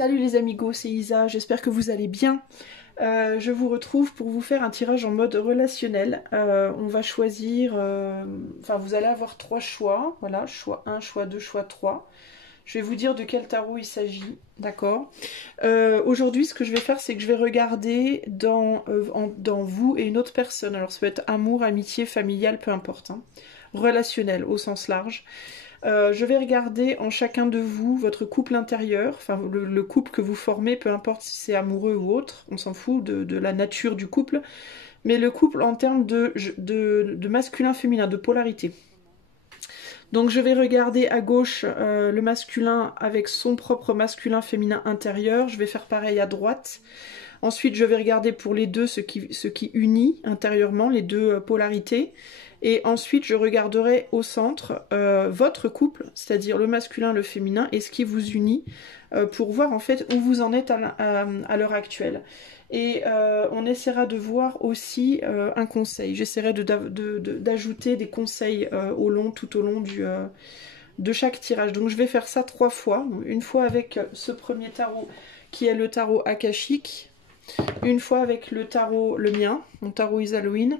Salut les amigos, c'est Isa, j'espère que vous allez bien. Je vous retrouve pour vous faire un tirage en mode relationnel. On va choisir, enfin vous allez avoir 3 choix, voilà, choix 1, choix 2, choix 3. Je vais vous dire de quel tarot il s'agit, d'accord. Aujourd'hui ce que je vais faire c'est que je vais regarder dans vous et une autre personne. Alors ça peut être amour, amitié, familial, peu importe, hein. Relationnel au sens large. Je vais regarder en chacun de vous votre couple intérieur, enfin le couple que vous formez, peu importe si c'est amoureux ou autre, on s'en fout de la nature du couple, mais le couple en termes de masculin-féminin, de polarité. Donc je vais regarder à gauche le masculin avec son propre masculin-féminin intérieur, je vais faire pareil à droite. Ensuite, je vais regarder pour les deux ce qui unit intérieurement, les deux polarités. Et ensuite, je regarderai au centre votre couple, c'est-à-dire le masculin, le féminin, et ce qui vous unit, pour voir en fait où vous en êtes à l'heure actuelle. Et on essaiera de voir aussi un conseil. J'essaierai d'ajouter des conseils tout au long de chaque tirage. Donc je vais faire ça 3 fois. Une fois avec ce premier tarot qui est le tarot akashique. Une fois avec le tarot, le mien, mon tarot is Halloween.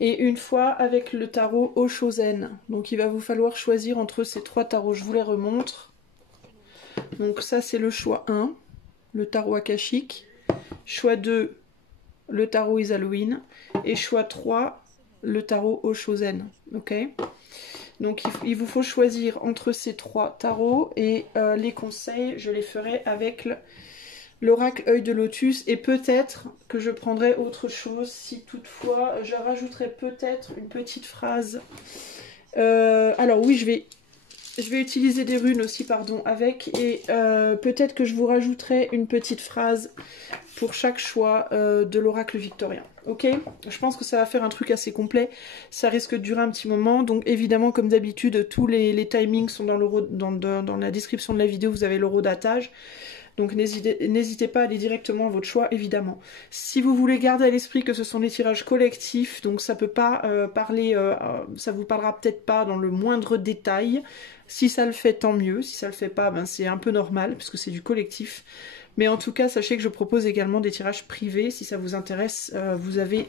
Et une fois avec le tarot Oshozen. Donc il va vous falloir choisir entre ces 3 tarots. Je vous les remontre. Donc ça c'est le choix 1, le tarot akashique. Choix 2, le tarot is Halloween. Et choix 3, le tarot Oshozen. Ok ? Donc il vous faut choisir entre ces 3 tarots. Et les conseils, je les ferai avec l'oracle œil de lotus, et peut-être que je prendrai autre chose si toutefois je rajouterai peut-être une petite phrase. Alors oui, je vais utiliser des runes aussi, pardon, avec, et peut-être que je vous rajouterai une petite phrase pour chaque choix de l'oracle victorien. Ok, je pense que ça va faire un truc assez complet, ça risque de durer un petit moment, donc évidemment comme d'habitude tous les timings sont dans la description de la vidéo, vous avez l'horodatage. Donc n'hésitez pas à aller directement à votre choix, évidemment. Si vous voulez garder à l'esprit que ce sont des tirages collectifs, donc ça peut pas ça vous parlera peut-être pas dans le moindre détail. Si ça le fait, tant mieux. Si ça le fait pas, ben c'est un peu normal, puisque c'est du collectif. Mais en tout cas, sachez que je propose également des tirages privés. Si ça vous intéresse, vous avez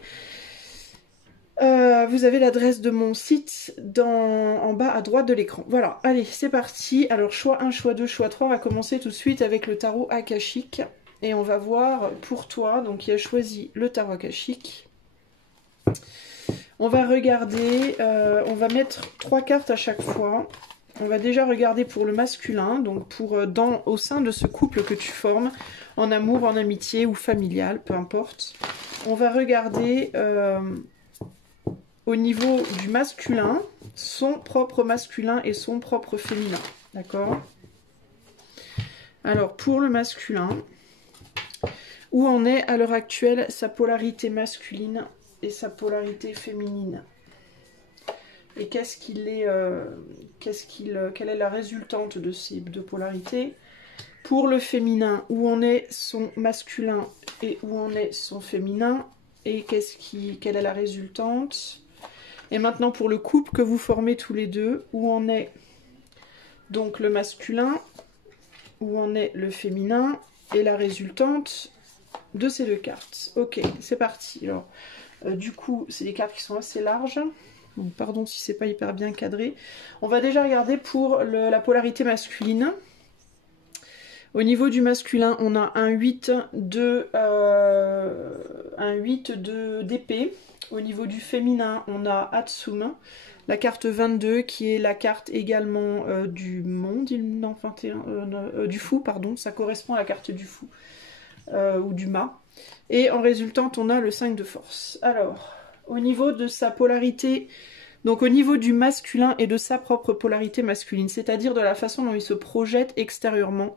l'adresse de mon site en bas à droite de l'écran. Voilà, allez, c'est parti. Alors, choix 1, choix 2, choix 3. On va commencer tout de suite avec le tarot akashique. Et on va voir pour toi, donc qui a choisi le tarot akashique. On va regarder, on va mettre 3 cartes à chaque fois. On va déjà regarder pour le masculin, donc au sein de ce couple que tu formes, en amour, en amitié ou familial, peu importe. On va regarder au niveau du masculin, son propre masculin et son propre féminin, d'accord? Alors, pour le masculin, où en est à l'heure actuelle sa polarité masculine et sa polarité féminine? Et quelle est la résultante de ces 2 polarités? Pour le féminin, où en est son masculin et où en est son féminin? Et quelle est la résultante? Et maintenant pour le couple que vous formez tous les deux, où en est donc le masculin, où en est le féminin, et la résultante de ces 2 cartes. Ok, c'est parti. Alors, du coup, c'est des cartes qui sont assez larges. Donc, pardon si c'est pas hyper bien cadré. On va déjà regarder pour la polarité masculine. Au niveau du masculin, on a un 8 d'épée. Au niveau du féminin, on a Hatsum, la carte 22, qui est la carte également du monde, non, 21, du fou, pardon, ça correspond à la carte du fou, ou du mât. Et en résultante, on a le 5 de force. Alors, au niveau de sa polarité, donc au niveau du masculin et de sa propre polarité masculine, c'est-à-dire de la façon dont il se projette extérieurement,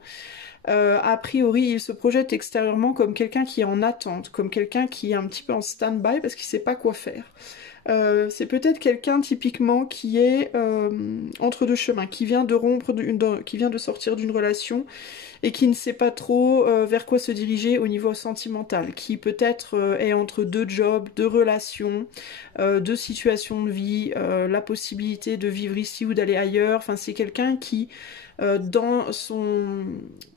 a priori, il se projette extérieurement comme quelqu'un qui est en attente, comme quelqu'un qui est un petit peu en stand-by parce qu'il ne sait pas quoi faire. C'est peut-être quelqu'un typiquement qui est entre deux chemins, qui vient de rompre, qui vient de sortir d'une relation et qui ne sait pas trop vers quoi se diriger au niveau sentimental, qui peut-être est entre deux jobs, deux relations, deux situations de vie, la possibilité de vivre ici ou d'aller ailleurs. Enfin, c'est quelqu'un qui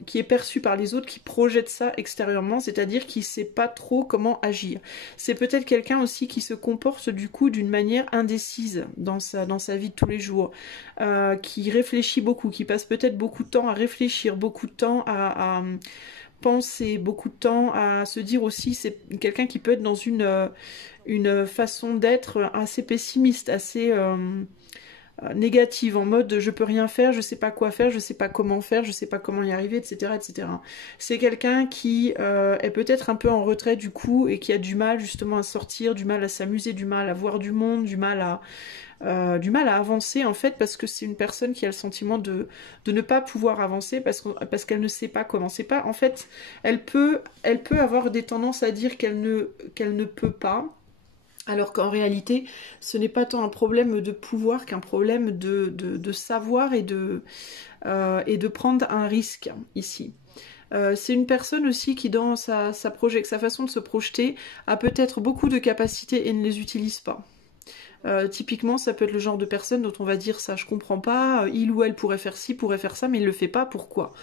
qui est perçu par les autres, qui projette ça extérieurement, c'est-à-dire qui sait pas trop comment agir. C'est peut-être quelqu'un aussi qui se comporte du coup d'une manière indécise dans sa vie de tous les jours, qui réfléchit beaucoup, qui passe peut-être beaucoup de temps à réfléchir, beaucoup de temps à penser, beaucoup de temps à se dire aussi, c'est quelqu'un qui peut être dans une façon d'être assez pessimiste, assez négative, en mode je peux rien faire, je sais pas quoi faire, je sais pas comment faire, je sais pas comment y arriver, etc. etc. C'est quelqu'un qui est peut-être un peu en retrait du coup et qui a du mal justement à sortir, du mal à s'amuser, du mal à voir du monde, du mal à avancer en fait, parce que c'est une personne qui a le sentiment de ne pas pouvoir avancer parce qu'elle ne sait pas comment. C'est pas, en fait, elle peut avoir des tendances à dire qu'elle ne peut pas, alors qu'en réalité, ce n'est pas tant un problème de pouvoir qu'un problème de savoir et de prendre un risque ici. C'est une personne aussi qui, dans sa façon de se projeter, a peut-être beaucoup de capacités et ne les utilise pas. Typiquement, ça peut être le genre de personne dont on va dire ça, je comprends pas, il ou elle pourrait faire ci, pourrait faire ça, mais il le fait pas, pourquoi?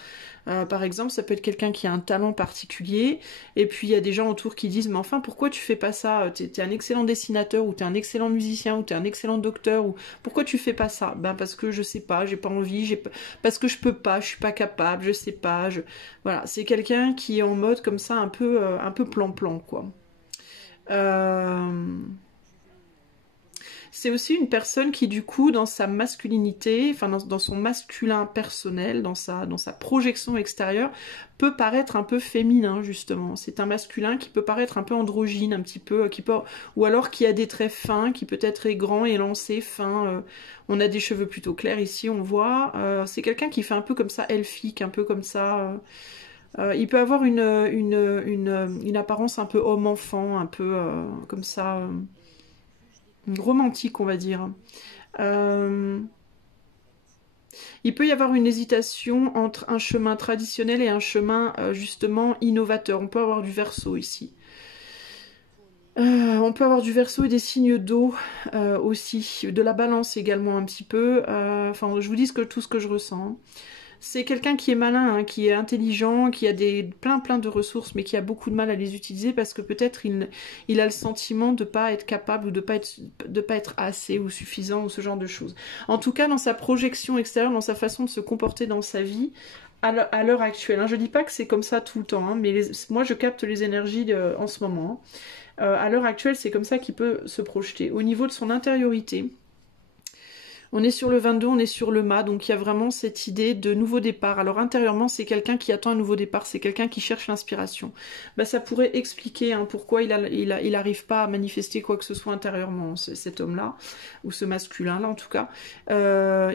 Par exemple, ça peut être quelqu'un qui a un talent particulier, et puis il y a des gens autour qui disent, mais enfin, pourquoi tu fais pas ça? T'es un excellent dessinateur, ou t'es un excellent musicien, ou t'es un excellent docteur, ou pourquoi tu fais pas ça? Ben parce que je sais pas, j'ai pas envie, parce que je peux pas, je suis pas capable, je sais pas, voilà, c'est quelqu'un qui est en mode comme ça, un peu plan-plan, quoi. C'est aussi une personne qui, du coup, dans sa masculinité, enfin dans son masculin personnel, dans sa projection extérieure, peut paraître un peu féminin, justement. C'est un masculin qui peut paraître un peu androgyne, un petit peu, ou alors qui a des traits fins, qui peut-être est grand, élancé, fin. On a des cheveux plutôt clairs ici, on voit. C'est quelqu'un qui fait un peu comme ça, elfique, un peu comme ça. Il peut avoir une apparence un peu homme-enfant, un peu comme ça. Romantique, on va dire. Il peut y avoir une hésitation entre un chemin traditionnel et un chemin justement innovateur. On peut avoir du Verseau ici. On peut avoir du Verseau et des signes d'eau aussi, de la Balance également un petit peu. Enfin, je vous dis tout ce que je ressens. C'est quelqu'un qui est malin, hein, qui est intelligent, qui a plein de ressources, mais qui a beaucoup de mal à les utiliser parce que peut-être il a le sentiment de ne pas être capable ou de pas être assez ou suffisant ou ce genre de choses. En tout cas, dans sa projection extérieure, dans sa façon de se comporter dans sa vie, à l'heure actuelle, hein, je ne dis pas que c'est comme ça tout le temps, hein, mais moi je capte les énergies en ce moment. Hein. À l'heure actuelle, c'est comme ça qu'il peut se projeter. Au niveau de son intériorité, on est sur le 22, on est sur le mât, donc il y a vraiment cette idée de nouveau départ. Alors intérieurement, c'est quelqu'un qui attend un nouveau départ, c'est quelqu'un qui cherche l'inspiration. Bah, ça pourrait expliquer hein, pourquoi il arrive pas à manifester quoi que ce soit intérieurement, cet homme-là, ou ce masculin-là en tout cas.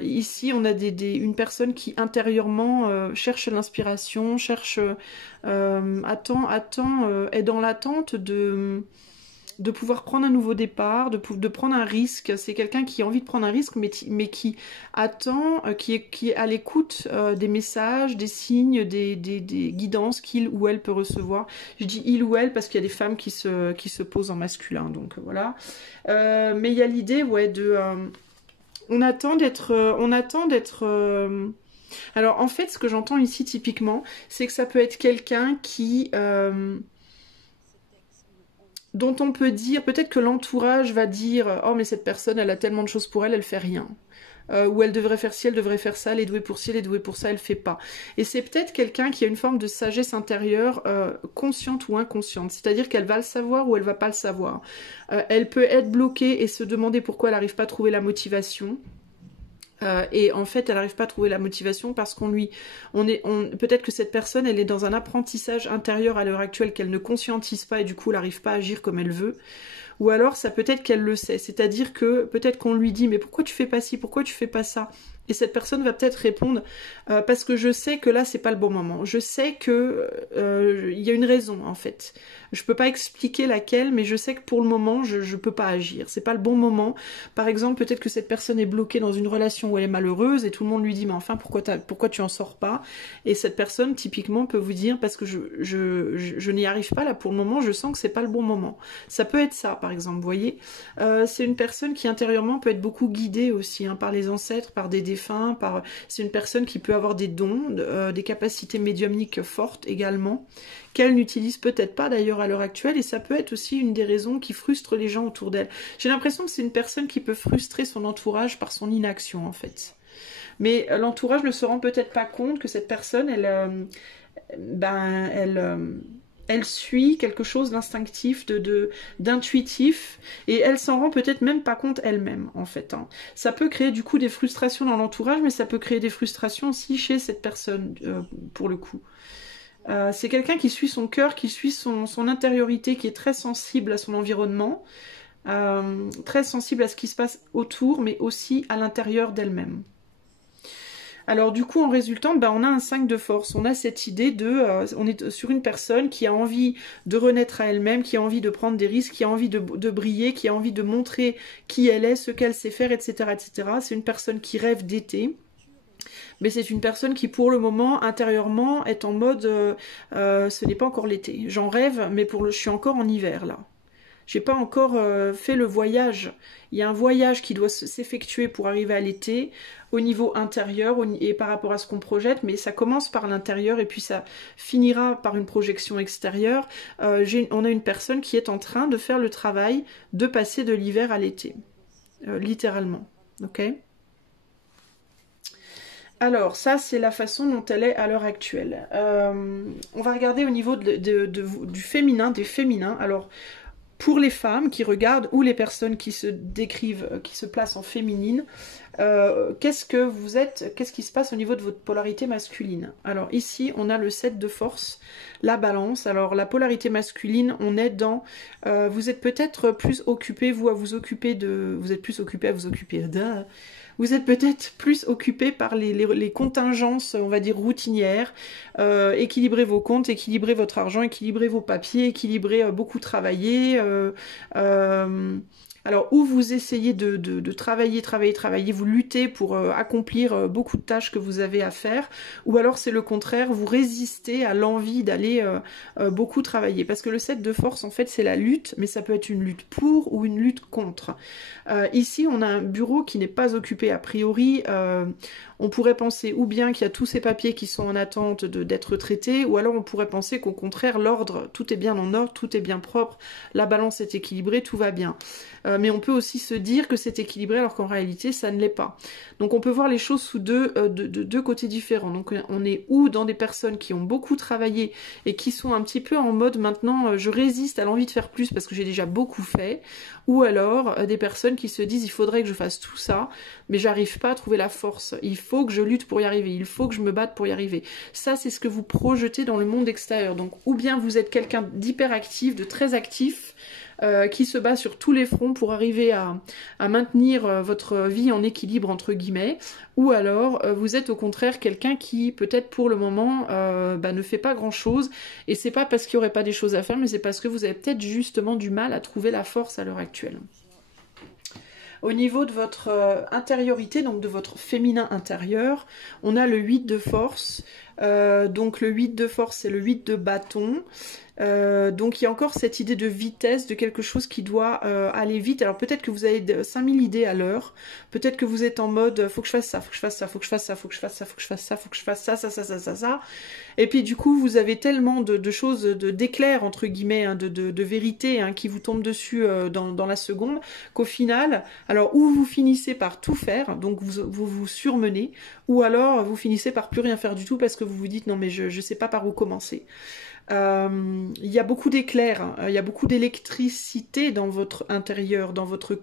Ici, on a une personne qui intérieurement cherche l'inspiration, est dans l'attente de pouvoir prendre un nouveau départ, de prendre un risque. C'est quelqu'un qui a envie de prendre un risque, mais qui attend, qui est à l'écoute des messages, des signes, des guidances qu'il ou elle peut recevoir. Je dis il ou elle parce qu'il y a des femmes qui se posent en masculin, donc voilà. Mais il y a l'idée, ouais, on attend d'être... Alors en fait, ce que j'entends ici typiquement, c'est que ça peut être quelqu'un qui... dont on peut dire, peut-être que l'entourage va dire « Oh mais cette personne, elle a tellement de choses pour elle, elle fait rien. » Ou elle devrait faire ci, elle devrait faire ça, elle est douée pour ci, elle est douée pour ça, elle fait pas. Et c'est peut-être quelqu'un qui a une forme de sagesse intérieure, consciente ou inconsciente. C'est-à-dire qu'elle va le savoir ou elle va pas le savoir. Elle peut être bloquée et se demander pourquoi elle n'arrive pas à trouver la motivation. Et en fait, elle n'arrive pas à trouver la motivation parce peut-être que cette personne, elle est dans un apprentissage intérieur à l'heure actuelle qu'elle ne conscientise pas et du coup, elle n'arrive pas à agir comme elle veut. Ou alors, ça peut être qu'elle le sait. C'est-à-dire que peut-être qu'on lui dit, mais pourquoi tu fais pas ci, pourquoi tu fais pas ça? Et cette personne va peut-être répondre parce que je sais que là c'est pas le bon moment. Je sais que il y a une raison en fait. Je peux pas expliquer laquelle, mais je sais que pour le moment je peux pas agir. C'est pas le bon moment. Par exemple, peut-être que cette personne est bloquée dans une relation où elle est malheureuse et tout le monde lui dit mais enfin pourquoi tu en sors pas? Et cette personne typiquement peut vous dire parce que je n'y arrive pas là pour le moment. Je sens que c'est pas le bon moment. Ça peut être ça par exemple. Vous voyez, c'est une personne qui intérieurement peut être beaucoup guidée aussi par les ancêtres, par des défunts, c'est une personne qui peut avoir des dons, des capacités médiumniques fortes également, qu'elle n'utilise peut-être pas d'ailleurs à l'heure actuelle, et ça peut être aussi une des raisons qui frustre les gens autour d'elle. J'ai l'impression que c'est une personne qui peut frustrer son entourage par son inaction en fait. Mais l'entourage ne se rend peut-être pas compte que cette personne, elle suit quelque chose d'instinctif, d'intuitif, et elle s'en rend peut-être même pas compte elle-même, en fait. Ça peut créer du coup des frustrations dans l'entourage, mais ça peut créer des frustrations aussi chez cette personne, pour le coup. C'est quelqu'un qui suit son cœur, qui suit son intériorité, qui est très sensible à son environnement, très sensible à ce qui se passe autour, mais aussi à l'intérieur d'elle-même. Alors du coup, en résultant, on a un 5 de force. On a cette idée on est sur une personne qui a envie de renaître à elle-même, qui a envie de prendre des risques, qui a envie de briller, qui a envie de montrer qui elle est, ce qu'elle sait faire, etc., etc. C'est une personne qui rêve d'été. Mais c'est une personne qui, pour le moment, intérieurement, est en mode ce n'est pas encore l'été. J'en rêve, mais je suis encore en hiver, là. J'ai pas encore fait le voyage. Il y a un voyage qui doit s'effectuer pour arriver à l'été au niveau intérieur et par rapport à ce qu'on projette, mais ça commence par l'intérieur et puis ça finira par une projection extérieure. On a une personne qui est en train de faire le travail de passer de l'hiver à l'été, littéralement. Ok ? Alors, ça, c'est la façon dont elle est à l'heure actuelle. On va regarder au niveau du féminin, des féminins. Alors, pour les femmes qui regardent ou les personnes qui se décrivent, qui se placent en féminine, qu'est-ce que vous êtes, qu'est-ce qui se passe au niveau de votre polarité masculine? Alors ici, on a le 7 de force, la balance. Alors la polarité masculine, on est dans, vous êtes peut-être plus occupé, vous, à vous occuper de, vous êtes plus occupé à vous occuper de... Vous êtes peut-être plus occupé par les contingences, on va dire, routinières. Équilibrer vos comptes, équilibrer votre argent, équilibrer vos papiers, équilibrer beaucoup travailler. Alors, où vous essayez de travailler, vous luttez pour accomplir beaucoup de tâches que vous avez à faire, ou alors c'est le contraire, vous résistez à l'envie d'aller beaucoup travailler. Parce que le 7 de force, en fait, c'est la lutte, mais ça peut être une lutte pour ou une lutte contre. Ici, on a un bureau qui n'est pas occupé a priori. On pourrait penser ou bien qu'il y a tous ces papiers qui sont en attente d'être traités, ou alors on pourrait penser qu'au contraire, l'ordre, tout est bien en ordre, tout est bien propre, la balance est équilibrée, tout va bien. Mais on peut aussi se dire que c'est équilibré alors qu'en réalité, ça ne l'est pas. Donc on peut voir les choses sous deux côtés différents. Donc on est ou dans des personnes qui ont beaucoup travaillé et qui sont un petit peu en mode maintenant, je résiste à l'envie de faire plus parce que j'ai déjà beaucoup fait, ou alors des personnes qui se disent il faudrait que je fasse tout ça, mais j'arrive pas à trouver la force. Il faut que je lutte pour y arriver, il faut que je me batte pour y arriver. Ça, c'est ce que vous projetez dans le monde extérieur. Donc, ou bien vous êtes quelqu'un d'hyperactif, de très actif, qui se bat sur tous les fronts pour arriver à maintenir votre vie en équilibre, entre guillemets, ou alors vous êtes au contraire quelqu'un qui, peut-être pour le moment, ne fait pas grand-chose, et c'est pas parce qu'il n'y aurait pas des choses à faire, mais c'est parce que vous avez peut-être justement du mal à trouver la force à l'heure actuelle. Au niveau de votre intériorité, donc de votre féminin intérieur, on a le 8 de force. Donc le 8 de force, c'est le 8 de bâton. Donc il y a encore cette idée de vitesse, de quelque chose qui doit aller vite. Alors peut-être que vous avez 5000 idées à l'heure, peut-être que vous êtes en mode faut que je fasse ça, faut que je fasse ça, faut que je fasse ça, faut que je fasse ça, faut que je fasse ça, faut que je fasse ça, ça. Et puis du coup vous avez tellement de choses, d'éclairs entre guillemets, de vérité qui vous tombent dessus dans la seconde, qu'au final, alors ou vous finissez par tout faire, donc vous surmenez, ou alors vous finissez par plus rien faire du tout parce que vous vous dites non mais je sais pas par où commencer. Il y a beaucoup d'éclairs, hein. Il y a beaucoup d'électricité dans votre intérieur, dans votre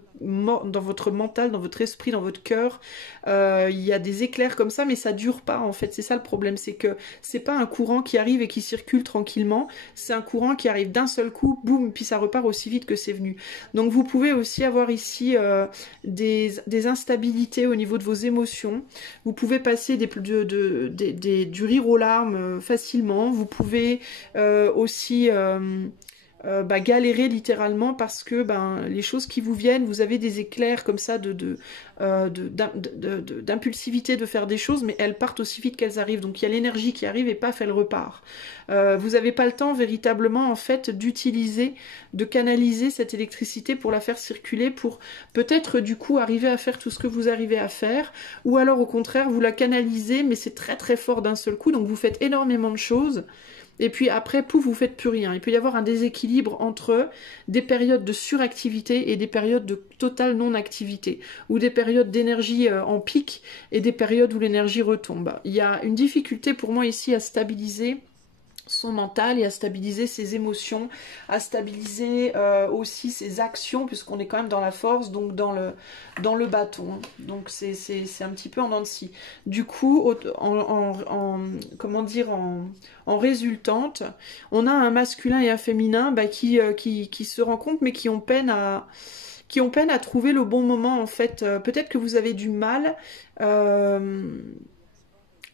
mental, dans votre esprit, dans votre cœur. Il y a des éclairs comme ça, mais ça dure pas en fait. C'est ça le problème, c'est que c'est pas un courant qui arrive et qui circule tranquillement. C'est un courant qui arrive d'un seul coup, boum, puis ça repart aussi vite que c'est venu. Donc vous pouvez aussi avoir ici des instabilités au niveau de vos émotions. Vous pouvez passer du rire aux larmes facilement. Vous pouvez aussi galérer littéralement parce que les choses qui vous viennent, vous avez des éclairs comme ça d'impulsivité de faire des choses, mais elles partent aussi vite qu'elles arrivent. Donc il y a l'énergie qui arrive et paf, elle repart. Vous n'avez pas le temps véritablement en fait d'utiliser, de canaliser cette électricité pour la faire circuler, pour peut-être du coup arriver à faire tout ce que vous arrivez à faire, ou alors au contraire vous la canalisez mais c'est très très fort d'un seul coup, donc vous faites énormément de choses. Et puis après, pouf, vous faites plus rien. Il peut y avoir un déséquilibre entre des périodes de suractivité et des périodes de totale non-activité, ou des périodes d'énergie en pic et des périodes où l'énergie retombe. Il y a une difficulté pour moi ici à stabiliser son mental et à stabiliser ses émotions, à stabiliser aussi ses actions, puisqu'on est quand même dans la force, donc dans le bâton. Donc c'est un petit peu en dents de scie. Du coup, comment dire, en résultante, on a un masculin et un féminin qui se rencontrent, mais qui ont peine à trouver le bon moment, en fait. Peut-être que vous avez du mal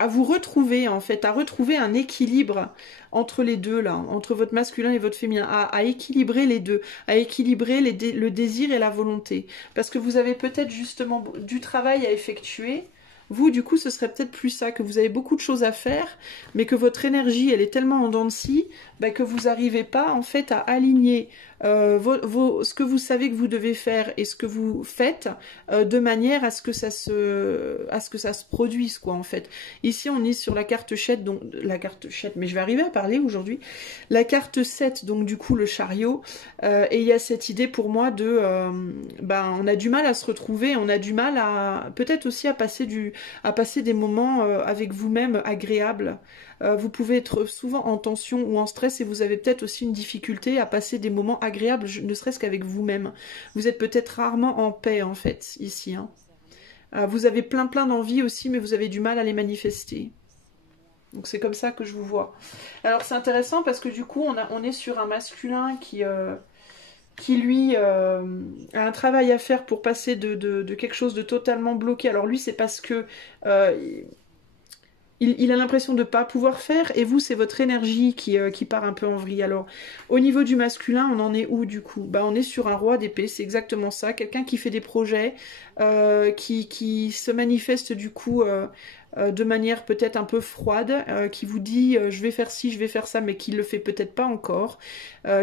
à vous retrouver, en fait, à retrouver un équilibre entre les deux, là, entre votre masculin et votre féminin, à équilibrer les deux, à équilibrer le désir et la volonté. Parce que vous avez peut-être justement du travail à effectuer. Vous, du coup, ce serait peut-être plus ça, que vous avez beaucoup de choses à faire, mais que votre énergie, elle est tellement en dents de scie, que vous n'arrivez pas, en fait, à aligner ce que vous savez que vous devez faire et ce que vous faites de manière à ce que ça se produise, quoi, en fait. Ici, on est sur la carte 7, donc la carte 7, mais je vais arriver à parler aujourd'hui. La carte 7, donc du coup, le chariot, et il y a cette idée pour moi de, on a du mal à se retrouver, on a du mal à, peut-être aussi à passer des moments avec vous-même agréables. Vous pouvez être souvent en tension ou en stress et vous avez peut-être aussi une difficulté à passer des moments agréables, ne serait-ce qu'avec vous-même. Vous êtes peut-être rarement en paix, en fait, ici. Hein. Vous avez plein d'envies aussi, mais vous avez du mal à les manifester. Donc c'est comme ça que je vous vois. Alors c'est intéressant parce que du coup, on est sur un masculin qui lui a un travail à faire pour passer de quelque chose de totalement bloqué. Alors lui, c'est parce que il a l'impression de ne pas pouvoir faire, et vous, c'est votre énergie qui part un peu en vrille. Alors, au niveau du masculin, on en est où du coup? On est sur un roi d'épée, c'est exactement ça. Quelqu'un qui fait des projets, qui se manifeste du coup de manière peut-être un peu froide, qui vous dit je vais faire ci, je vais faire ça, mais qui le fait peut-être pas encore,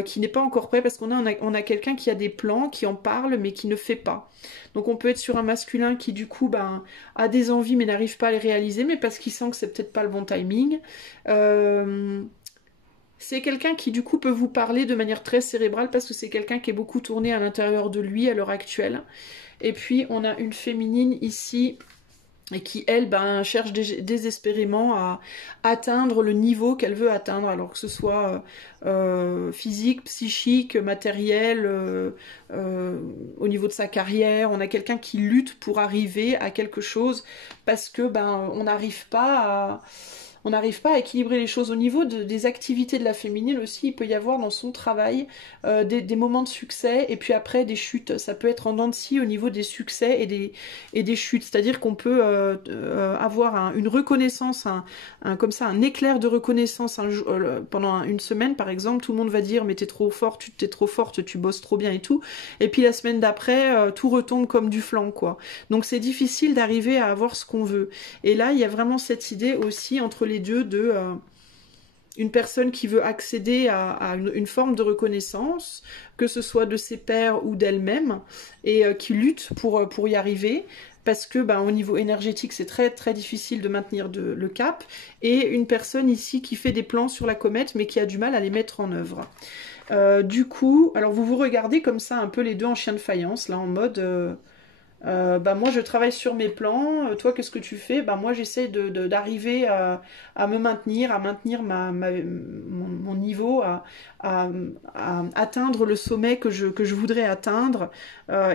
qui n'est pas encore prêt, parce qu'on a quelqu'un qui a des plans, qui en parle, mais qui ne fait pas. Donc on peut être sur un masculin qui du coup a des envies mais n'arrive pas à les réaliser, mais parce qu'il sent que c'est peut-être pas le bon timing. C'est quelqu'un qui du coup peut vous parler de manière très cérébrale, parce que c'est quelqu'un qui est beaucoup tourné à l'intérieur de lui à l'heure actuelle. Et puis on a une féminine ici, et qui, elle, cherche désespérément à atteindre le niveau qu'elle veut atteindre, alors que ce soit physique, psychique, matériel, au niveau de sa carrière. On a quelqu'un qui lutte pour arriver à quelque chose, parce que on n'arrive pas à équilibrer les choses. Au niveau des activités de la féminine aussi, il peut y avoir dans son travail des moments de succès et puis après des chutes. Ça peut être en dents de scie au niveau des succès et des chutes. C'est-à-dire qu'on peut avoir une reconnaissance, comme ça, un éclair de reconnaissance pendant une semaine par exemple. Tout le monde va dire mais t'es trop forte, tu bosses trop bien et tout. Et puis la semaine d'après, tout retombe comme du flanc, quoi. Donc c'est difficile d'arriver à avoir ce qu'on veut. Et là, il y a vraiment cette idée aussi entre les deux de une personne qui veut accéder à une forme de reconnaissance, que ce soit de ses pairs ou d'elle-même, et qui lutte pour y arriver, parce que au niveau énergétique, c'est très très difficile de maintenir le cap, et une personne ici qui fait des plans sur la comète, mais qui a du mal à les mettre en œuvre. Du coup, alors vous regardez comme ça un peu les deux en chien de faïence, là en mode... Bah moi je travaille sur mes plans, toi qu'est-ce que tu fais? Bah moi j'essaie d'arriver à me maintenir, à maintenir mon niveau, à atteindre le sommet que je voudrais atteindre.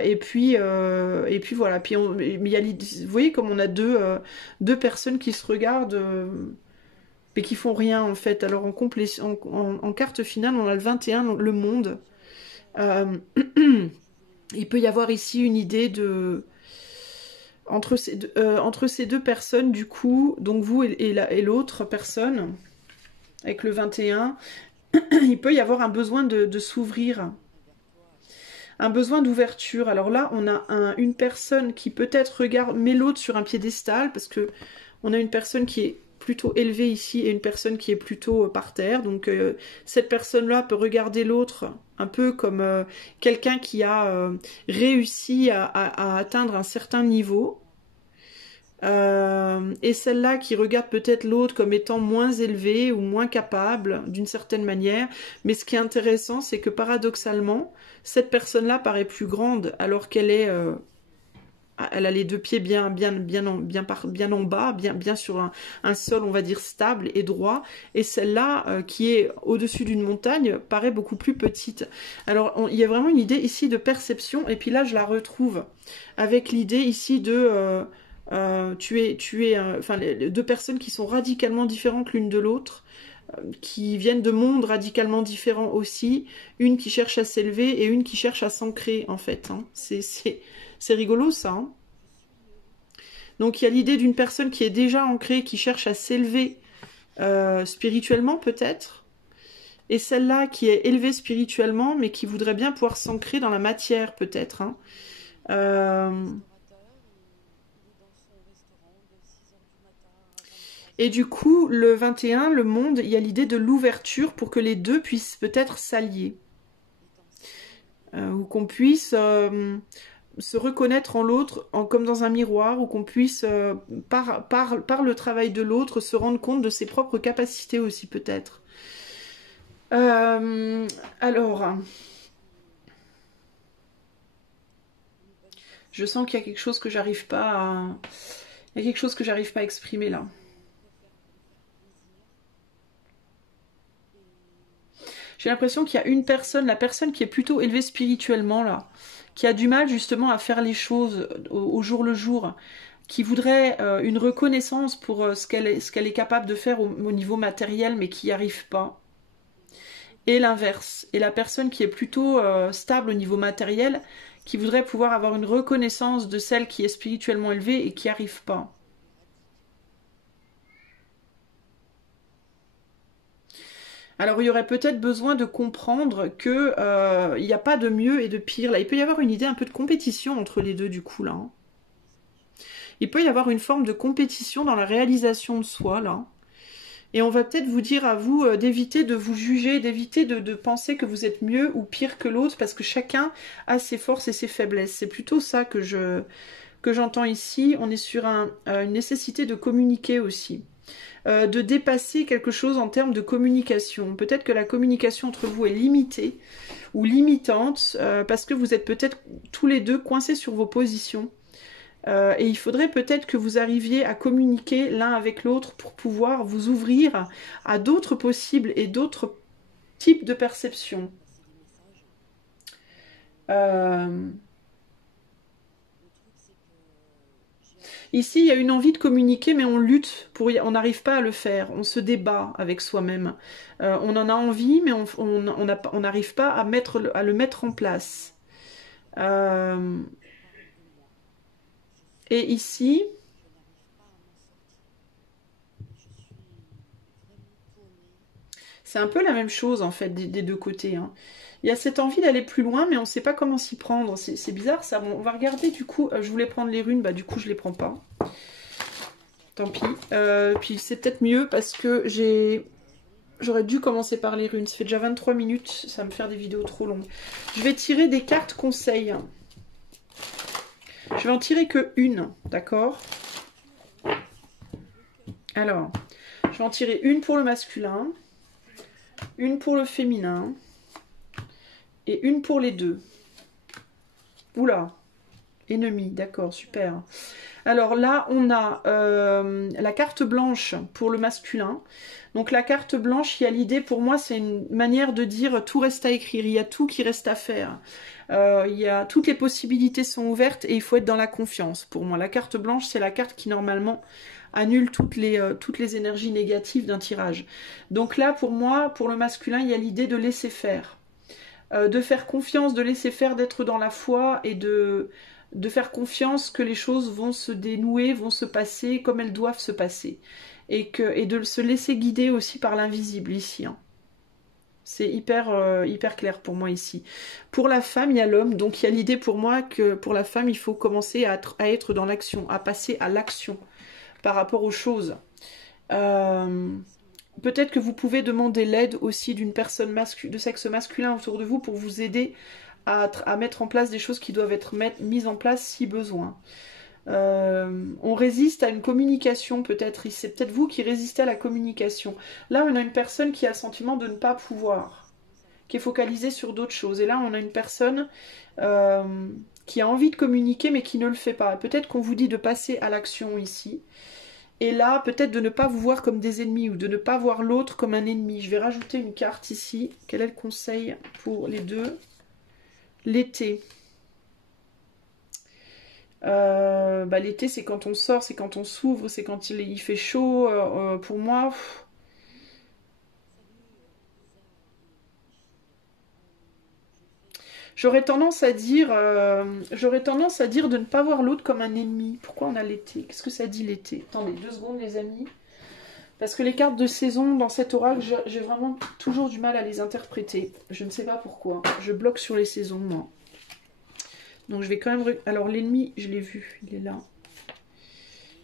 Et puis voilà, puis mais il y a, vous voyez comme on a deux personnes qui se regardent mais qui font rien en fait. Alors en carte finale on a le 21, le monde. Euh, il peut y avoir ici une idée de entre ces deux personnes, du coup, donc vous et l'autre personne, avec le 21, il peut y avoir un besoin de s'ouvrir, un besoin d'ouverture. Alors là, on a une personne qui peut-être regarde, met l'autre sur un piédestal, parce que on a une personne qui est plutôt élevée ici et une personne qui est plutôt par terre. Donc cette personne-là peut regarder l'autre un peu comme quelqu'un qui a réussi à atteindre un certain niveau. Et celle-là qui regarde peut-être l'autre comme étant moins élevée ou moins capable d'une certaine manière. Mais ce qui est intéressant, c'est que paradoxalement, cette personne-là paraît plus grande alors qu'elle est... elle a les deux pieds bien en bas, bien sur un sol, on va dire, stable et droit. Et celle-là, qui est au-dessus d'une montagne, paraît beaucoup plus petite. Alors, il y a vraiment une idée ici de perception. Et puis là, je la retrouve avec l'idée ici de... enfin, les deux personnes qui sont radicalement différentes l'une de l'autre, qui viennent de mondes radicalement différents aussi, une qui cherche à s'élever et une qui cherche à s'ancrer, en fait. Hein. C'est rigolo, ça. Hein. Donc, il y a l'idée d'une personne qui est déjà ancrée, qui cherche à s'élever spirituellement, peut-être, et celle-là qui est élevée spirituellement, mais qui voudrait bien pouvoir s'ancrer dans la matière, peut-être. Hein. Et du coup, le 21, le monde, il y a l'idée de l'ouverture pour que les deux puissent peut-être s'allier. Ou qu'on puisse se reconnaître en l'autre comme dans un miroir, ou qu'on puisse, par le travail de l'autre, se rendre compte de ses propres capacités aussi, peut-être. Alors, je sens qu'il y a quelque chose que j'arrive pas à... Il y a quelque chose que j'arrive pas à exprimer là. J'ai l'impression qu'il y a une personne, la personne qui est plutôt élevée spirituellement là, qui a du mal justement à faire les choses au jour le jour, qui voudrait une reconnaissance pour ce qu'elle est capable de faire au niveau matériel, mais qui n'y arrive pas. Et l'inverse. Et la personne qui est plutôt stable au niveau matériel, qui voudrait pouvoir avoir une reconnaissance de celle qui est spirituellement élevée et qui n'y arrive pas. Alors, il y aurait peut-être besoin de comprendre que il n'y a pas de mieux et de pire. Là, il peut y avoir une idée un peu de compétition entre les deux, du coup, là. Hein. Il peut y avoir une forme de compétition dans la réalisation de soi, là. Et on va peut-être vous dire à vous d'éviter de vous juger, d'éviter de penser que vous êtes mieux ou pire que l'autre, parce que chacun a ses forces et ses faiblesses. C'est plutôt ça que j'entends ici. On est sur une nécessité de communiquer aussi. De dépasser quelque chose en termes de communication. Peut-être que la communication entre vous est limitée ou limitante parce que vous êtes peut-être tous les deux coincés sur vos positions. Et il faudrait peut-être que vous arriviez à communiquer l'un avec l'autre pour pouvoir vous ouvrir à d'autres possibles et d'autres types de perceptions. Ici, il y a une envie de communiquer, mais on lutte, on n'arrive pas à le faire. On se débat avec soi-même. On en a envie, mais on n'arrive pas à le mettre en place. Et ici, c'est un peu la même chose, en fait, des deux côtés. Hein. Il y a cette envie d'aller plus loin, mais on ne sait pas comment s'y prendre. C'est bizarre, ça. Bon, on va regarder, du coup. Je voulais prendre les runes, bah du coup, je les prends pas. Tant pis. Puis c'est peut-être mieux parce que j'aurais dû commencer par les runes. Ça fait déjà 23 minutes, ça va me faire des vidéos trop longues. Je vais tirer des cartes conseils. Je vais en tirer que une, d'accord? Alors, je vais en tirer une pour le masculin, une pour le féminin et une pour les deux. Oula, Ennemi, d'accord, super. Alors là, on a la carte blanche pour le masculin. Donc la carte blanche, il y a l'idée, pour moi, c'est une manière de dire tout reste à écrire, il y a tout qui reste à faire. Toutes les possibilités sont ouvertes et il faut être dans la confiance. Pour moi, la carte blanche, c'est la carte qui normalement annule toutes les énergies négatives d'un tirage. Donc là, pour moi, pour le masculin, il y a l'idée de laisser faire. De faire confiance, de laisser faire, d'être dans la foi et de faire confiance que les choses vont se dénouer, vont se passer comme elles doivent se passer. Et de se laisser guider aussi par l'invisible ici. Hein. C'est hyper clair pour moi ici. Pour la femme, il y a l'homme. Donc il y a l'idée pour moi que pour la femme, il faut commencer à être dans l'action, à passer à l'action par rapport aux choses. Peut-être que vous pouvez demander l'aide aussi d'une personne de sexe masculin autour de vous pour vous aider à mettre en place des choses qui doivent être mises en place si besoin. On résiste à une communication peut-être, c'est peut-être vous qui résistez à la communication. Là on a une personne qui a le sentiment de ne pas pouvoir, qui est focalisée sur d'autres choses. Et là on a une personne qui a envie de communiquer mais qui ne le fait pas. Peut-être qu'on vous dit de passer à l'action ici. Et là, peut-être de ne pas vous voir comme des ennemis ou de ne pas voir l'autre comme un ennemi. Je vais rajouter une carte ici. Quel est le conseil pour les deux? L'été. L'été, c'est quand on sort, c'est quand on s'ouvre, c'est quand il fait chaud. Pour moi... J'aurais tendance à dire de ne pas voir l'autre comme un ennemi. Pourquoi on a l'été? Qu'est-ce que ça dit l'été? Attendez, 2 secondes les amis. Parce que les cartes de saison dans cet oracle, j'ai vraiment toujours du mal à les interpréter. Je ne sais pas pourquoi. Je bloque sur les saisons, moi. Donc je vais quand même... Alors l'ennemi, je l'ai vu, il est là.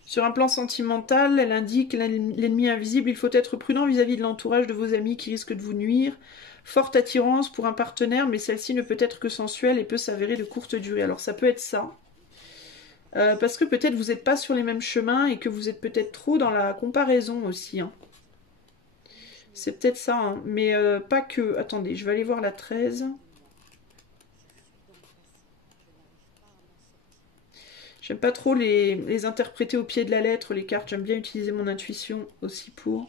Sur un plan sentimental, elle indique l'ennemi invisible. Il faut être prudent vis-à-vis de l'entourage de vos amis qui risquent de vous nuire. Forte attirance pour un partenaire, mais celle-ci ne peut être que sensuelle et peut s'avérer de courte durée. Alors ça peut être ça. Parce que peut-être vous n'êtes pas sur les mêmes chemins et que vous êtes peut-être trop dans la comparaison aussi. Hein. C'est peut-être ça, hein. Mais pas que... Attendez, je vais aller voir la 13. J'aime pas trop les interpréter au pied de la lettre, les cartes. J'aime bien utiliser mon intuition aussi pour...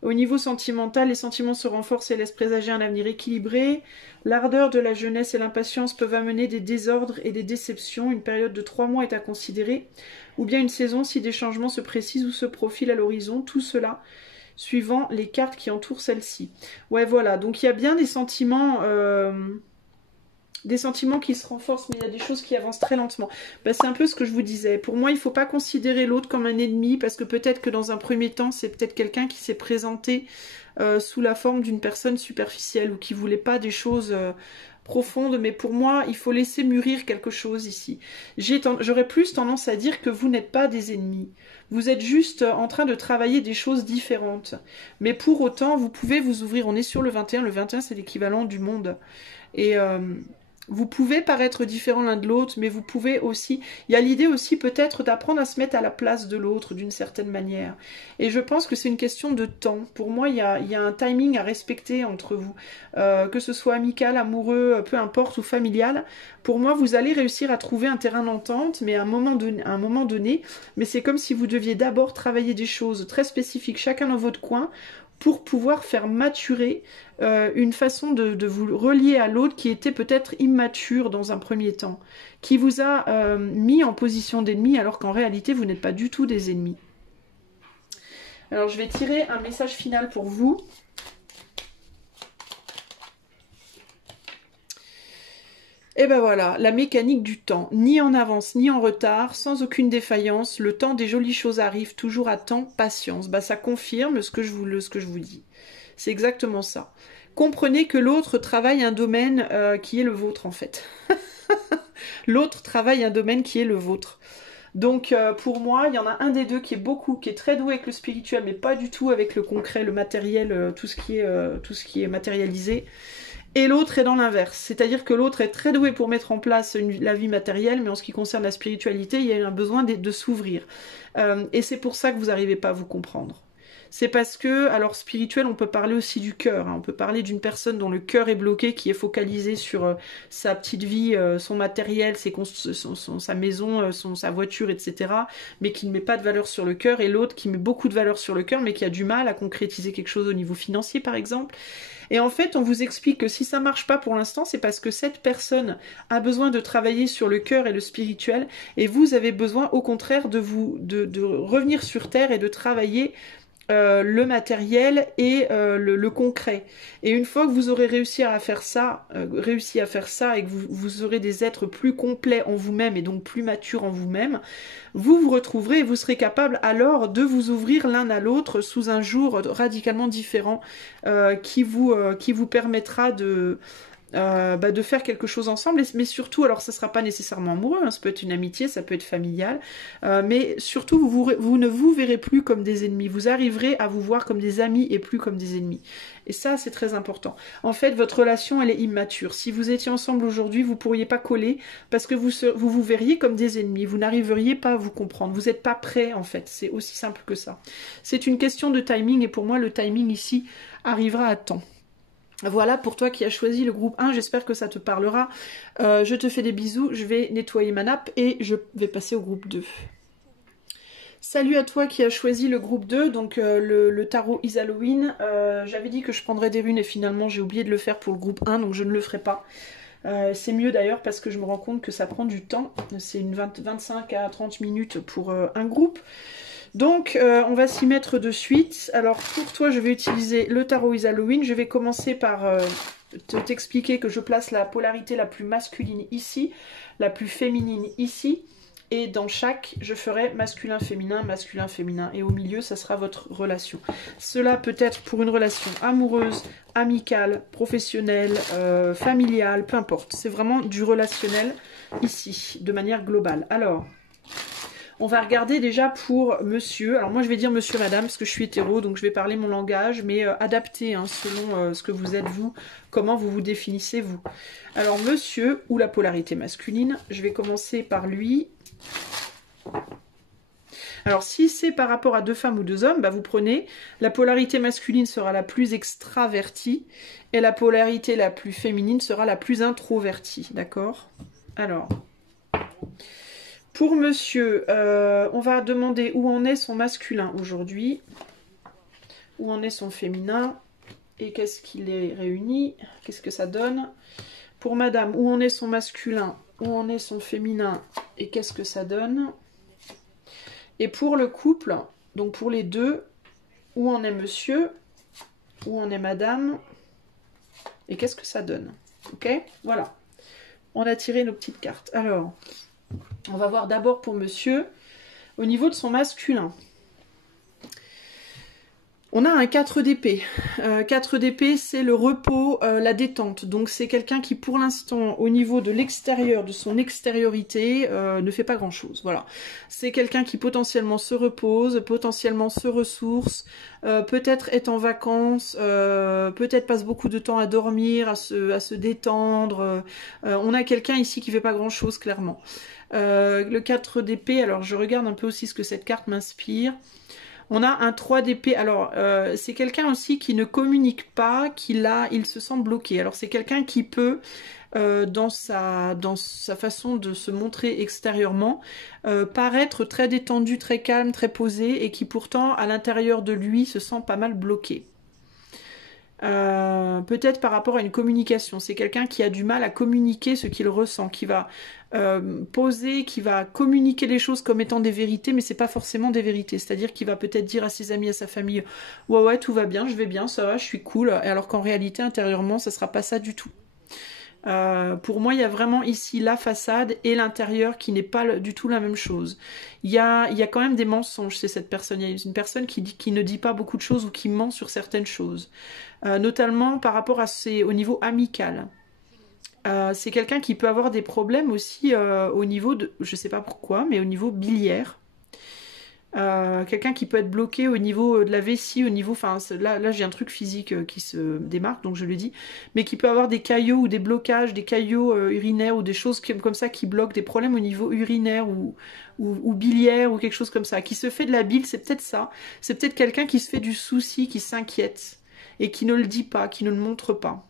Au niveau sentimental, les sentiments se renforcent et laissent présager un avenir équilibré. L'ardeur de la jeunesse et l'impatience peuvent amener des désordres et des déceptions. Une période de 3 mois est à considérer. Ou bien une saison si des changements se précisent ou se profilent à l'horizon. Tout cela suivant les cartes qui entourent celle-ci. Ouais, voilà. Donc il y a bien des sentiments... Des sentiments qui se renforcent, mais il y a des choses qui avancent très lentement. C'est un peu ce que je vous disais. Pour moi, il ne faut pas considérer l'autre comme un ennemi, parce que peut-être que dans un premier temps, c'est peut-être quelqu'un qui s'est présenté sous la forme d'une personne superficielle, ou qui ne voulait pas des choses profondes. Mais pour moi, il faut laisser mûrir quelque chose ici. J'aurais plus tendance à dire que vous n'êtes pas des ennemis. Vous êtes juste en train de travailler des choses différentes. Mais pour autant, vous pouvez vous ouvrir. On est sur le 21. Le 21, c'est l'équivalent du monde. Et... vous pouvez paraître différents l'un de l'autre, mais vous pouvez aussi... Il y a l'idée aussi peut-être d'apprendre à se mettre à la place de l'autre d'une certaine manière. Et je pense que c'est une question de temps. Pour moi, il y a un timing à respecter entre vous. Que ce soit amical, amoureux, peu importe, ou familial. Pour moi, vous allez réussir à trouver un terrain d'entente, mais à un moment donné. Mais c'est comme si vous deviez d'abord travailler des choses très spécifiques, chacun dans votre coin, pour pouvoir faire maturer une façon de vous relier à l'autre qui était peut-être immature dans un premier temps, qui vous a mis en position d'ennemi alors qu'en réalité vous n'êtes pas du tout des ennemis. Alors je vais tirer un message final pour vous. Et ben voilà, la mécanique du temps, ni en avance ni en retard, sans aucune défaillance, le temps des jolies choses arrive toujours à temps, patience. Ça confirme ce que je vous dis. C'est exactement ça. Comprenez que l'autre travaille un domaine qui est le vôtre en fait. L'autre travaille un domaine qui est le vôtre. Donc pour moi, il y en a un des deux qui est très doué avec le spirituel, mais pas du tout avec le concret, le matériel, tout ce qui est matérialisé. Et l'autre est dans l'inverse, c'est-à-dire que l'autre est très doué pour mettre en place la vie matérielle, mais en ce qui concerne la spiritualité, il y a un besoin de s'ouvrir. Et c'est pour ça que vous n'arrivez pas à vous comprendre. c'est parce que, alors spirituel, on peut parler aussi du cœur, hein. On peut parler d'une personne dont le cœur est bloqué, qui est focalisé sur sa petite vie, son matériel, sa maison, sa voiture, etc. Mais qui ne met pas de valeur sur le cœur, et l'autre qui met beaucoup de valeur sur le cœur, mais qui a du mal à concrétiser quelque chose au niveau financier, par exemple. Et en fait, on vous explique que si ça marche pas pour l'instant, c'est parce que cette personne a besoin de travailler sur le cœur et le spirituel, et vous avez besoin, au contraire, de revenir sur Terre et de travailler le matériel et le concret. Et une fois que vous aurez réussi à faire ça, et que vous aurez des êtres plus complets en vous-même et donc plus matures en vous-même, vous vous retrouverez et vous serez capable alors de vous ouvrir l'un à l'autre sous un jour radicalement différent qui vous permettra de faire quelque chose ensemble, mais surtout, alors ça sera pas nécessairement amoureux, hein, ça peut être une amitié, ça peut être familial, mais surtout vous ne vous verrez plus comme des ennemis, vous arriverez à vous voir comme des amis et plus comme des ennemis. Et ça, c'est très important. En fait, votre relation, elle est immature. Si vous étiez ensemble aujourd'hui, vous pourriez pas coller parce que vous verriez comme des ennemis, vous n'arriveriez pas à vous comprendre, vous n'êtes pas prêts en fait, c'est aussi simple que ça. C'est une question de timing, et pour moi, le timing ici arrivera à temps. Voilà pour toi qui as choisi le groupe 1, j'espère que ça te parlera. Je te fais des bisous, je vais nettoyer ma nappe et je vais passer au groupe 2. Salut à toi qui as choisi le groupe 2, donc le tarot is Halloween. J'avais dit que je prendrais des runes et finalement j'ai oublié de le faire pour le groupe 1, donc je ne le ferai pas. C'est mieux d'ailleurs parce que je me rends compte que ça prend du temps. C'est 25 à 30 minutes pour un groupe. Donc, on va s'y mettre de suite. Alors, pour toi, je vais utiliser le tarot is Halloween. Je vais commencer par t'expliquer que je place la polarité la plus masculine ici, la plus féminine ici. Et dans chaque, je ferai masculin, féminin. Et au milieu, ça sera votre relation. Cela peut être pour une relation amoureuse, amicale, professionnelle, familiale, peu importe. C'est vraiment du relationnel ici, de manière globale. Alors... on va regarder déjà pour monsieur. Alors moi je vais dire monsieur, madame, parce que je suis hétéro, donc je vais parler mon langage, mais adapté hein, selon ce que vous êtes vous, comment vous vous définissez vous. Alors monsieur, ou la polarité masculine, je vais commencer par lui. Alors si c'est par rapport à deux femmes ou deux hommes, bah, vous prenez, la polarité masculine sera la plus extravertie, et la polarité la plus féminine sera la plus introvertie, d'accord? Alors... pour monsieur, on va demander où en est son masculin aujourd'hui, où en est son féminin, et qu'est-ce qui les réunit, qu'est-ce que ça donne. Pour madame, où en est son masculin, où en est son féminin, et qu'est-ce que ça donne. Et pour le couple, donc pour les deux, où en est monsieur, où en est madame, et qu'est-ce que ça donne. Ok, voilà. On a tiré nos petites cartes. Alors... on va voir d'abord pour monsieur, au niveau de son masculin. On a un 4 d'épée. 4 d'épée, c'est le repos, la détente. Donc c'est quelqu'un qui pour l'instant, au niveau de l'extérieur, de son extériorité, ne fait pas grand-chose. Voilà. C'est quelqu'un qui potentiellement se repose, potentiellement se ressource, peut-être est en vacances, peut-être passe beaucoup de temps à dormir, à se détendre. On a quelqu'un ici qui fait pas grand-chose, clairement. Le 4 d'épée, alors je regarde un peu aussi ce que cette carte m'inspire. On a un 3 d'épée, alors c'est quelqu'un aussi qui ne communique pas, il se sent bloqué. Alors c'est quelqu'un qui peut, dans sa façon de se montrer extérieurement, paraître très détendu, très calme, très posé, et qui pourtant à l'intérieur de lui se sent pas mal bloqué. Peut-être par rapport à une communication, c'est quelqu'un qui a du mal à communiquer ce qu'il ressent, qui va poser, qui va communiquer les choses comme étant des vérités, mais c'est pas forcément des vérités, c'est-à-dire qu'il va peut-être dire à ses amis, à sa famille, ouais tout va bien, je vais bien, ça va, je suis cool, alors qu'en réalité intérieurement ça sera pas ça du tout. Pour moi, il y a vraiment ici la façade et l'intérieur qui n'est pas du tout la même chose. Il y a quand même des mensonges chez cette personne. Il y a une personne qui ne dit pas beaucoup de choses ou qui ment sur certaines choses. Notamment par rapport au niveau amical. C'est quelqu'un qui peut avoir des problèmes aussi au niveau de, je sais pas pourquoi, mais au niveau biliaire. Quelqu'un qui peut être bloqué au niveau de la vessie, au niveau, enfin là j'ai un truc physique qui se démarque, donc je le dis, mais qui peut avoir des caillots ou des blocages, des caillots urinaires ou des choses comme ça qui bloquent, des problèmes au niveau urinaire ou biliaire ou quelque chose comme ça, qui se fait de la bile, c'est peut-être ça, c'est peut-être quelqu'un qui se fait du souci, qui s'inquiète et qui ne le dit pas, qui ne le montre pas.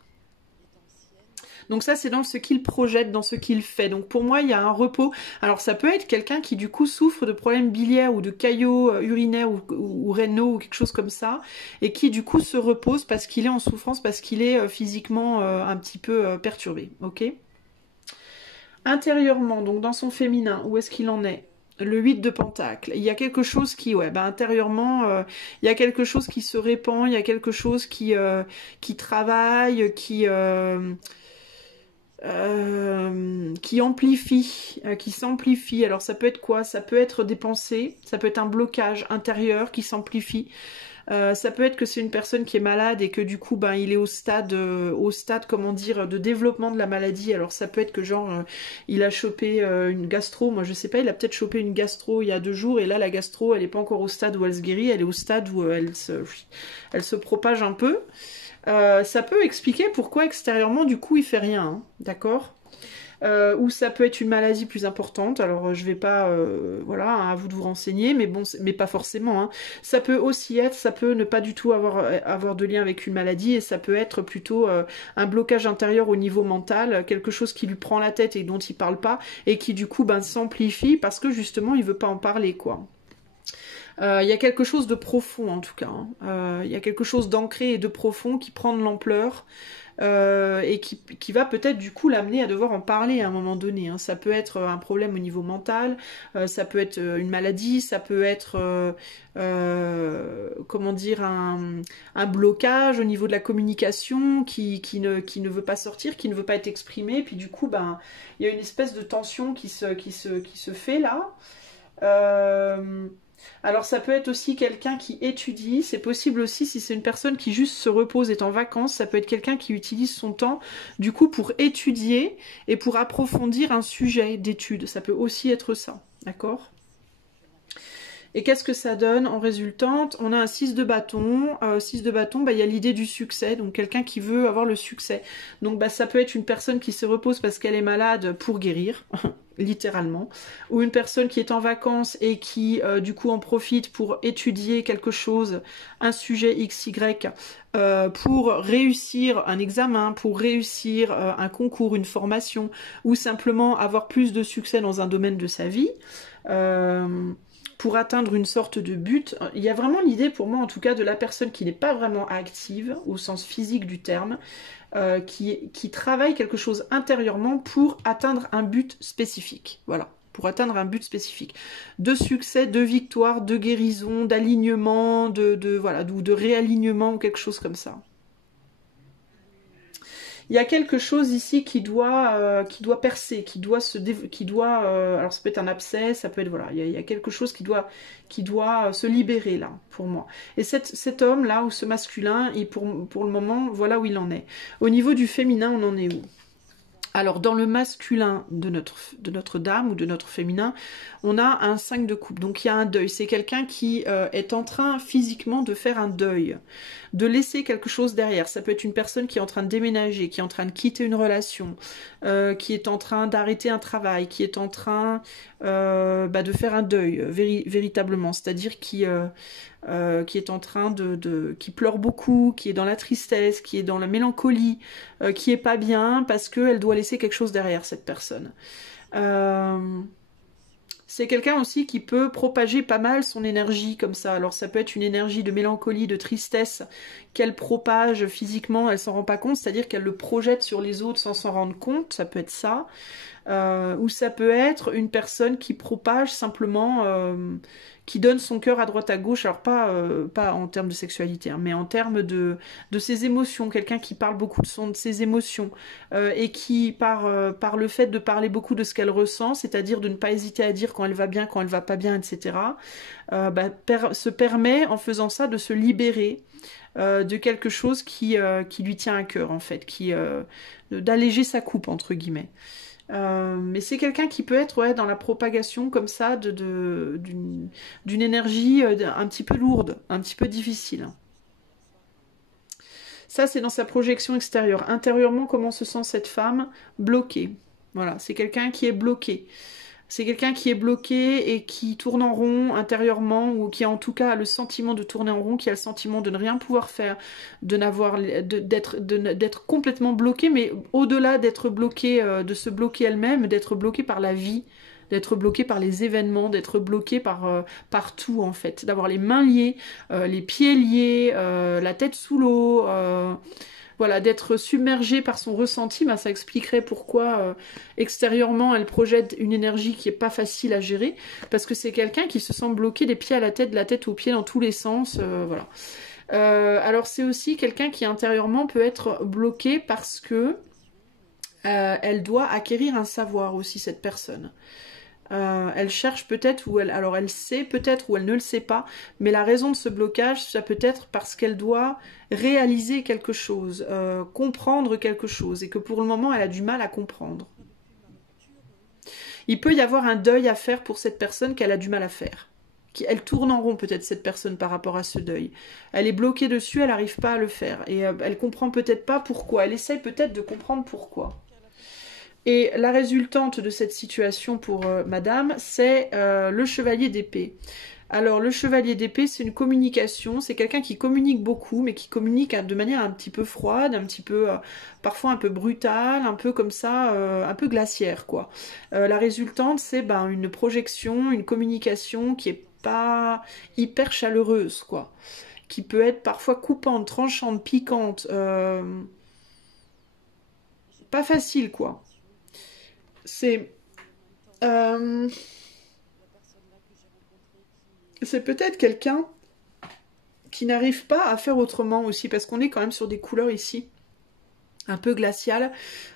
Donc ça, c'est dans ce qu'il projette, dans ce qu'il fait. Donc pour moi, il y a un repos. Alors ça peut être quelqu'un qui du coup souffre de problèmes biliaires ou de caillots urinaires ou rénaux ou quelque chose comme ça, et qui du coup se repose parce qu'il est en souffrance, parce qu'il est physiquement un petit peu perturbé. Ok. Intérieurement, donc dans son féminin, où est-ce qu'il en est? Le 8 de Pentacle. Il y a quelque chose qui, ouais, bah, intérieurement, il y a quelque chose qui se répand, il y a quelque chose qui travaille, qui amplifie, qui s'amplifie. Alors ça peut être quoi? Ça peut être des pensées, ça peut être un blocage intérieur qui s'amplifie. Ça peut être que c'est une personne qui est malade et que du coup, ben, il est au stade, comment dire, de développement de la maladie. Alors ça peut être que genre, il a chopé une gastro. Moi, je sais pas, il a peut-être chopé une gastro il y a 2 jours et là, la gastro, elle est pas encore au stade où elle se guérit, elle est au stade où elle se propage un peu. Ça peut expliquer pourquoi extérieurement, du coup, il fait rien, hein, d'accord? Ou ça peut être une maladie plus importante. Alors je vais pas, voilà, hein, à vous de vous renseigner, mais bon, mais pas forcément. Hein. Ça peut aussi être, ça peut ne pas du tout avoir de lien avec une maladie, et ça peut être plutôt un blocage intérieur au niveau mental, quelque chose qui lui prend la tête et dont il parle pas, et qui du coup ben, s'amplifie parce que justement il veut pas en parler, quoi. Il y a quelque chose de profond en tout cas. Hein. Il y a quelque chose d'ancré et de profond qui prend de l'ampleur. Et qui va peut-être du coup l'amener à devoir en parler à un moment donné. Hein. Ça peut être un problème au niveau mental, ça peut être une maladie, ça peut être comment dire un blocage au niveau de la communication qui ne veut pas sortir, qui ne veut pas être exprimé. Puis du coup, ben, il y a une espèce de tension qui se fait là. Alors ça peut être aussi quelqu'un qui étudie, c'est possible aussi si c'est une personne qui juste se repose, est en vacances, ça peut être quelqu'un qui utilise son temps du coup pour étudier et pour approfondir un sujet d'étude, ça peut aussi être ça, d'accord ? Et qu'est-ce que ça donne en résultante? On a un 6 de bâton. 6 de bâton, bah, il y a l'idée du succès. Donc quelqu'un qui veut avoir le succès. Donc bah, ça peut être une personne qui se repose parce qu'elle est malade pour guérir, littéralement. Ou une personne qui est en vacances et qui du coup en profite pour étudier quelque chose, un sujet XY, pour réussir un examen, pour réussir un concours, une formation, ou simplement avoir plus de succès dans un domaine de sa vie. Pour atteindre une sorte de but. Il y a vraiment l'idée pour moi en tout cas de la personne qui n'est pas vraiment active au sens physique du terme, qui travaille quelque chose intérieurement pour atteindre un but spécifique. Voilà, pour atteindre un but spécifique. De succès, de victoire, de guérison, d'alignement, voilà, ou de réalignement ou quelque chose comme ça. Il y a quelque chose ici qui doit percer, alors ça peut être un abcès, ça peut être, voilà, il y a quelque chose qui doit se libérer là, pour moi. Et cet homme là, ou ce masculin, pour le moment, voilà où il en est. Au niveau du féminin, on en est où? Alors, dans le masculin de notre dame ou de notre féminin, on a un 5 de coupe. Donc, il y a un deuil. C'est quelqu'un qui est en train physiquement de faire un deuil, de laisser quelque chose derrière. Ça peut être une personne qui est en train de déménager, qui est en train de quitter une relation, qui est en train d'arrêter un travail, qui est en train de faire un deuil, véritablement. C'est-à-dire qui est en train qui pleure beaucoup, qui est dans la tristesse, qui est dans la mélancolie, qui est pas bien parce qu'elle doit laisser quelque chose derrière, cette personne. C'est quelqu'un aussi qui peut propager pas mal son énergie comme ça. Alors ça peut être une énergie de mélancolie, de tristesse qu'elle propage physiquement, elle s'en rend pas compte, c'est-à-dire qu'elle le projette sur les autres sans s'en rendre compte, ça peut être ça. Ou ça peut être une personne qui propage simplement, qui donne son cœur à droite à gauche, alors pas en termes de sexualité, hein, mais en termes de ses émotions, quelqu'un qui parle beaucoup de ses émotions, et qui, par le fait de parler beaucoup de ce qu'elle ressent, c'est-à-dire de ne pas hésiter à dire quand elle va bien, quand elle va pas bien, etc., se permet, en faisant ça, de se libérer de quelque chose qui lui tient à cœur, en fait, d'alléger sa coupe, entre guillemets. Mais c'est quelqu'un qui peut être ouais, dans la propagation comme ça d'une énergie un petit peu lourde, un petit peu difficile. Ça, c'est dans sa projection extérieure. Intérieurement, comment se sent cette femme? Bloquée. Voilà, c'est quelqu'un qui est bloqué. C'est quelqu'un qui est bloqué et qui tourne en rond intérieurement, ou qui a en tout cas le sentiment de tourner en rond, qui a le sentiment de ne rien pouvoir faire, d'être complètement bloqué, mais au-delà d'être bloqué, de se bloquer elle-même, d'être bloqué par la vie, d'être bloqué par les événements, d'être bloqué par tout en fait, d'avoir les mains liées, les pieds liés, la tête sous l'eau, voilà, d'être submergée par son ressenti, bah, ça expliquerait pourquoi extérieurement elle projette une énergie qui est pas facile à gérer, parce que c'est quelqu'un qui se sent bloqué des pieds à la tête, de la tête aux pieds dans tous les sens, voilà. Alors c'est aussi quelqu'un qui intérieurement peut être bloqué parce que elle doit acquérir un savoir aussi, cette personne. Elle cherche peut-être, alors elle sait peut-être ou elle ne le sait pas, mais la raison de ce blocage, ça peut être parce qu'elle doit réaliser quelque chose, comprendre quelque chose, et que pour le moment elle a du mal à comprendre. Il peut y avoir un deuil à faire pour cette personne qu'elle a du mal à faire. Elle tourne en rond peut-être cette personne par rapport à ce deuil. Elle est bloquée dessus, elle n'arrive pas à le faire, et elle comprend peut-être pas pourquoi, elle essaye peut-être de comprendre pourquoi. Et la résultante de cette situation pour madame, c'est le chevalier d'épée. Alors le chevalier d'épée, c'est une communication, c'est quelqu'un qui communique beaucoup, mais qui communique de manière un petit peu froide, un petit peu, parfois un peu brutale, un peu comme ça, un peu glaciaire, quoi. La résultante, c'est ben, une projection, une communication qui est pas hyper chaleureuse, quoi. Qui peut être parfois coupante, tranchante, piquante, pas facile, quoi. C'est euh, c'est peut-être quelqu'un qui n'arrive pas à faire autrement aussi, parce qu'on est quand même sur des couleurs ici, un peu glaciales.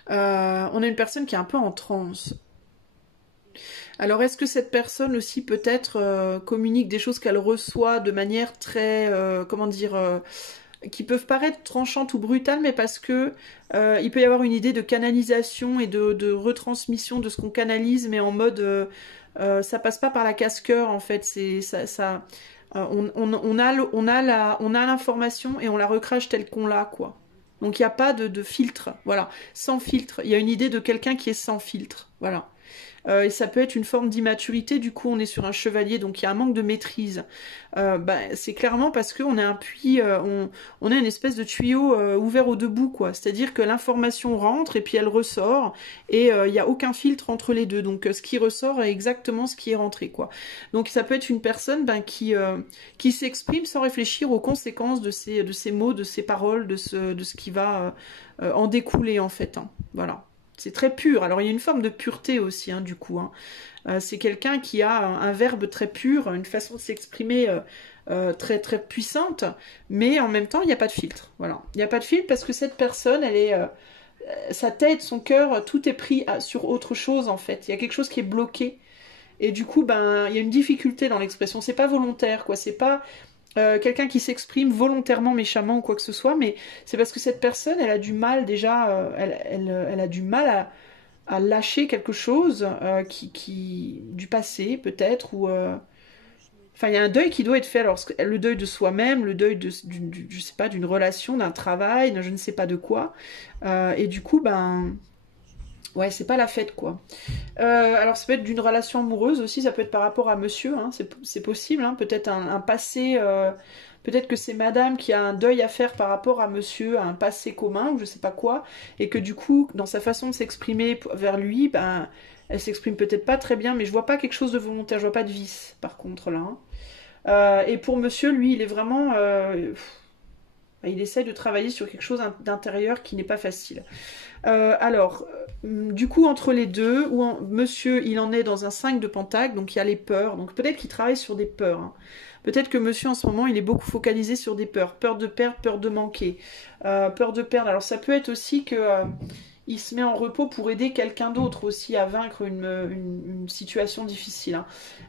On a une personne qui est un peu en transe. Alors est-ce que cette personne aussi peut-être communique des choses qu'elle reçoit de manière très, comment dire, qui peuvent paraître tranchantes ou brutales, mais parce que il peut y avoir une idée de canalisation et de retransmission de ce qu'on canalise, mais en mode ça passe pas par la casse-cœur en fait. C'est ça on a l'information et on la recrache telle qu'on l'a, quoi. Donc il n'y a pas de filtre, voilà, sans filtre. Il y a une idée de quelqu'un qui est sans filtre, voilà. Et ça peut être une forme d'immaturité, du coup on est sur un chevalier, donc il y a un manque de maîtrise. C'est clairement parce qu'on a un puits, on a une espèce de tuyau ouvert aux deux bouts, quoi. C'est-à-dire que l'information rentre et puis elle ressort, et il n'y a aucun filtre entre les deux, donc ce qui ressort est exactement ce qui est rentré, quoi. Donc ça peut être une personne qui s'exprime sans réfléchir aux conséquences de ses mots, de ses paroles, de ce qui va en découler, en fait, hein. Voilà. C'est très pur. Alors il y a une forme de pureté aussi, hein, du coup. Hein. C'est quelqu'un qui a un verbe très pur, une façon de s'exprimer très très puissante, mais en même temps il n'y a pas de filtre. Voilà. Il n'y a pas de filtre parce que cette personne, elle est, sa tête, son cœur, tout est pris sur autre chose en fait. Il y a quelque chose qui est bloqué. Et du coup, ben, il y a une difficulté dans l'expression. C'est pas volontaire, quoi. C'est pas quelqu'un qui s'exprime volontairement méchamment ou quoi que ce soit, mais c'est parce que cette personne, elle a du mal déjà, elle a du mal à lâcher quelque chose du passé peut-être, ou enfin il y a un deuil qui doit être fait. Alors le deuil de soi-même, le deuil je sais pas, d'une relation, d'un travail, je ne sais pas de quoi, et du coup ben ouais, c'est pas la fête, quoi. Alors ça peut être d'une relation amoureuse aussi, ça peut être par rapport à monsieur, hein, c'est possible, hein, peut-être un passé, peut-être que c'est madame qui a un deuil à faire par rapport à monsieur, à un passé commun, ou je sais pas quoi, et que du coup, dans sa façon de s'exprimer vers lui, ben, elle s'exprime peut-être pas très bien, mais je vois pas quelque chose de volontaire, je vois pas de vice, par contre, là. Hein. Et pour monsieur, lui, il est vraiment... il essaye de travailler sur quelque chose d'intérieur qui n'est pas facile. Alors, du coup, entre les deux, monsieur, il en est dans un 5 de pentacle, donc il y a les peurs. Donc peut-être qu'il travaille sur des peurs. Hein. Peut-être que monsieur, en ce moment, il est beaucoup focalisé sur des peurs. Peur de perdre, peur de manquer. Peur de perdre. Alors ça peut être aussi que il se met en repos pour aider quelqu'un d'autre aussi à vaincre une situation difficile.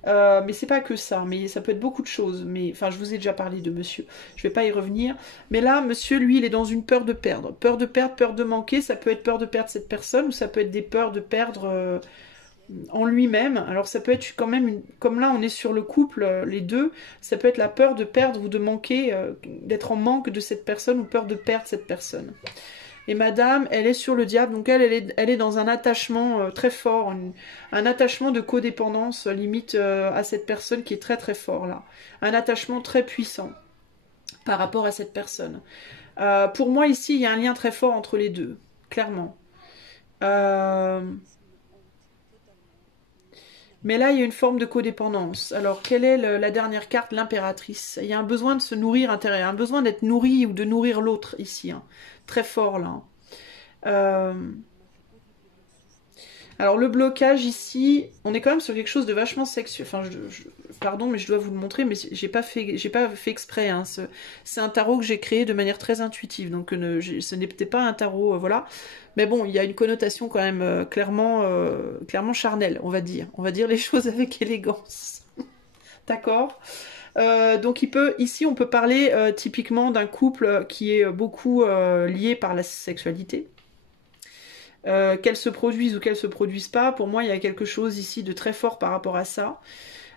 Hein. Mais c'est pas que ça, mais ça peut être beaucoup de choses. Mais enfin, je vous ai déjà parlé de monsieur, je vais pas y revenir. Mais là, monsieur, lui, il est dans une peur de perdre. Peur de perdre, peur de manquer, ça peut être peur de perdre cette personne, ou ça peut être des peurs de perdre en lui-même. Alors ça peut être quand même, comme là on est sur le couple, les deux, ça peut être la peur de perdre ou de manquer, d'être en manque de cette personne, ou peur de perdre cette personne. Et madame, elle est sur le diable, donc elle est dans un attachement très fort, un attachement de codépendance limite à cette personne qui est très très fort là. Un attachement très puissant par rapport à cette personne. Pour moi ici, il y a un lien très fort entre les deux, clairement. Mais là, il y a une forme de codépendance. Alors, quelle est la dernière carte? L'impératrice. Il y a un besoin de se nourrir intérieur, un besoin d'être nourri ou de nourrir l'autre ici. Hein. Très fort, là. Alors, le blocage ici, on est quand même sur quelque chose de vachement sexuel. Enfin, pardon, mais je dois vous le montrer, mais j'ai pas fait exprès. Hein. C'est un tarot que j'ai créé de manière très intuitive. Donc, ce n'était pas un tarot, voilà. Mais bon, il y a une connotation quand même clairement charnelle, on va dire. On va dire les choses avec élégance. D'accord. Donc ici on peut parler typiquement d'un couple qui est beaucoup lié par la sexualité. Qu'elle se produise ou qu'elle se produise pas, pour moi il y a quelque chose ici de très fort par rapport à ça.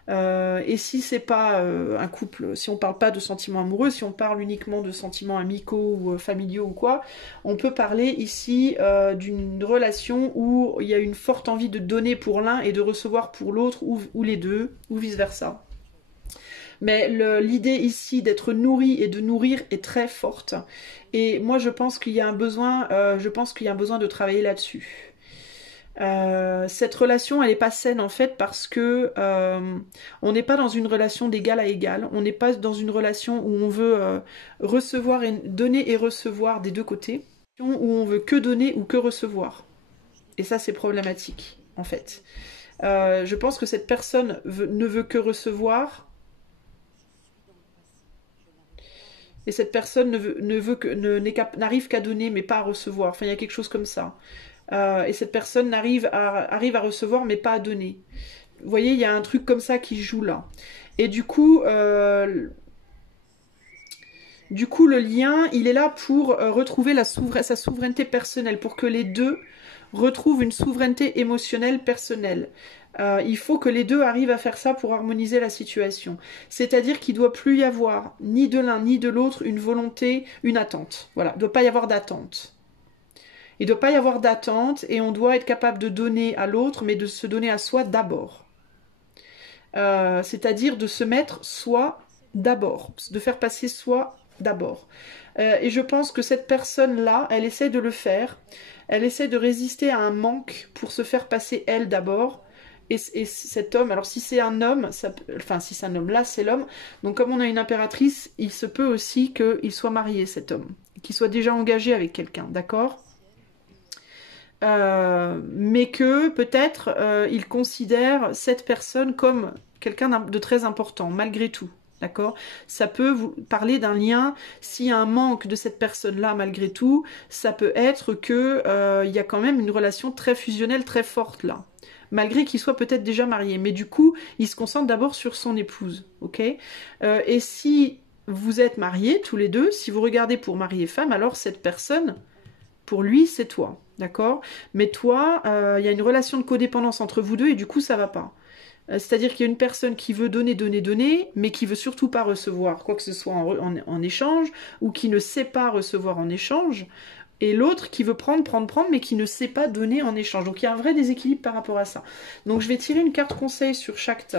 Et si c'est pas un couple, si on parle pas de sentiments amoureux, si on parle uniquement de sentiments amicaux ou familiaux ou quoi, on peut parler ici d'une relation où il y a une forte envie de donner pour l'un et de recevoir pour l'autre, ou les deux, ou vice versa. Mais l'idée ici d'être nourri et de nourrir est très forte. Et moi je pense qu'il y a un besoin, de travailler là-dessus. Cette relation, elle n'est pas saine en fait parce que on n'est pas dans une relation d'égal à égal. On n'est pas dans une relation où on veut recevoir et donner et recevoir des deux côtés, où on veut que donner ou que recevoir. Et ça, c'est problématique en fait. Je pense que cette personne ne veut que recevoir. Et cette personne n'arrive qu'à donner, mais pas à recevoir. Enfin, il y a quelque chose comme ça. Et cette personne arrive à recevoir, mais pas à donner. Vous voyez, il y a un truc comme ça qui joue là. Et du coup, le lien, il est là pour retrouver sa souveraineté personnelle, pour que les deux retrouvent une souveraineté émotionnelle personnelle. Il faut que les deux arrivent à faire ça pour harmoniser la situation. C'est-à-dire qu'il ne doit plus y avoir, ni de l'un ni de l'autre, une volonté, une attente. Voilà, il ne doit pas y avoir d'attente. Il ne doit pas y avoir d'attente et on doit être capable de donner à l'autre, mais de se donner à soi d'abord. C'est-à-dire de se mettre soi d'abord, de faire passer soi d'abord. Et je pense que cette personne-là, elle essaie de le faire. Elle essaie de résister à un manque pour se faire passer elle d'abord. Et cet homme, alors si c'est un homme, si c'est un homme, là c'est l'homme. Donc comme on a une impératrice, il se peut aussi qu'il soit marié, cet homme. Qu'il soit déjà engagé avec quelqu'un, d'accord ? Mais que peut-être il considère cette personne comme quelqu'un de très important, malgré tout. D'accord? Ça peut vous parler d'un lien, s'il y a un manque de cette personne-là, malgré tout, ça peut être que il y a quand même une relation très fusionnelle, très forte là. Malgré qu'il soit peut-être déjà marié. Mais du coup, il se concentre d'abord sur son épouse. Ok? Et si vous êtes mariés, tous les deux, si vous regardez pour mari et femme, alors cette personne, pour lui, c'est toi. D'accord? Mais toi, il y a une relation de codépendance entre vous deux et du coup, ça va pas. C'est-à-dire qu'il y a une personne qui veut donner, donner, donner, mais qui veut surtout pas recevoir quoi que ce soit en échange, ou qui ne sait pas recevoir en échange, et l'autre qui veut prendre, prendre, prendre, mais qui ne sait pas donner en échange. Donc il y a un vrai déséquilibre par rapport à ça. Donc je vais tirer une carte conseil sur chaque tas.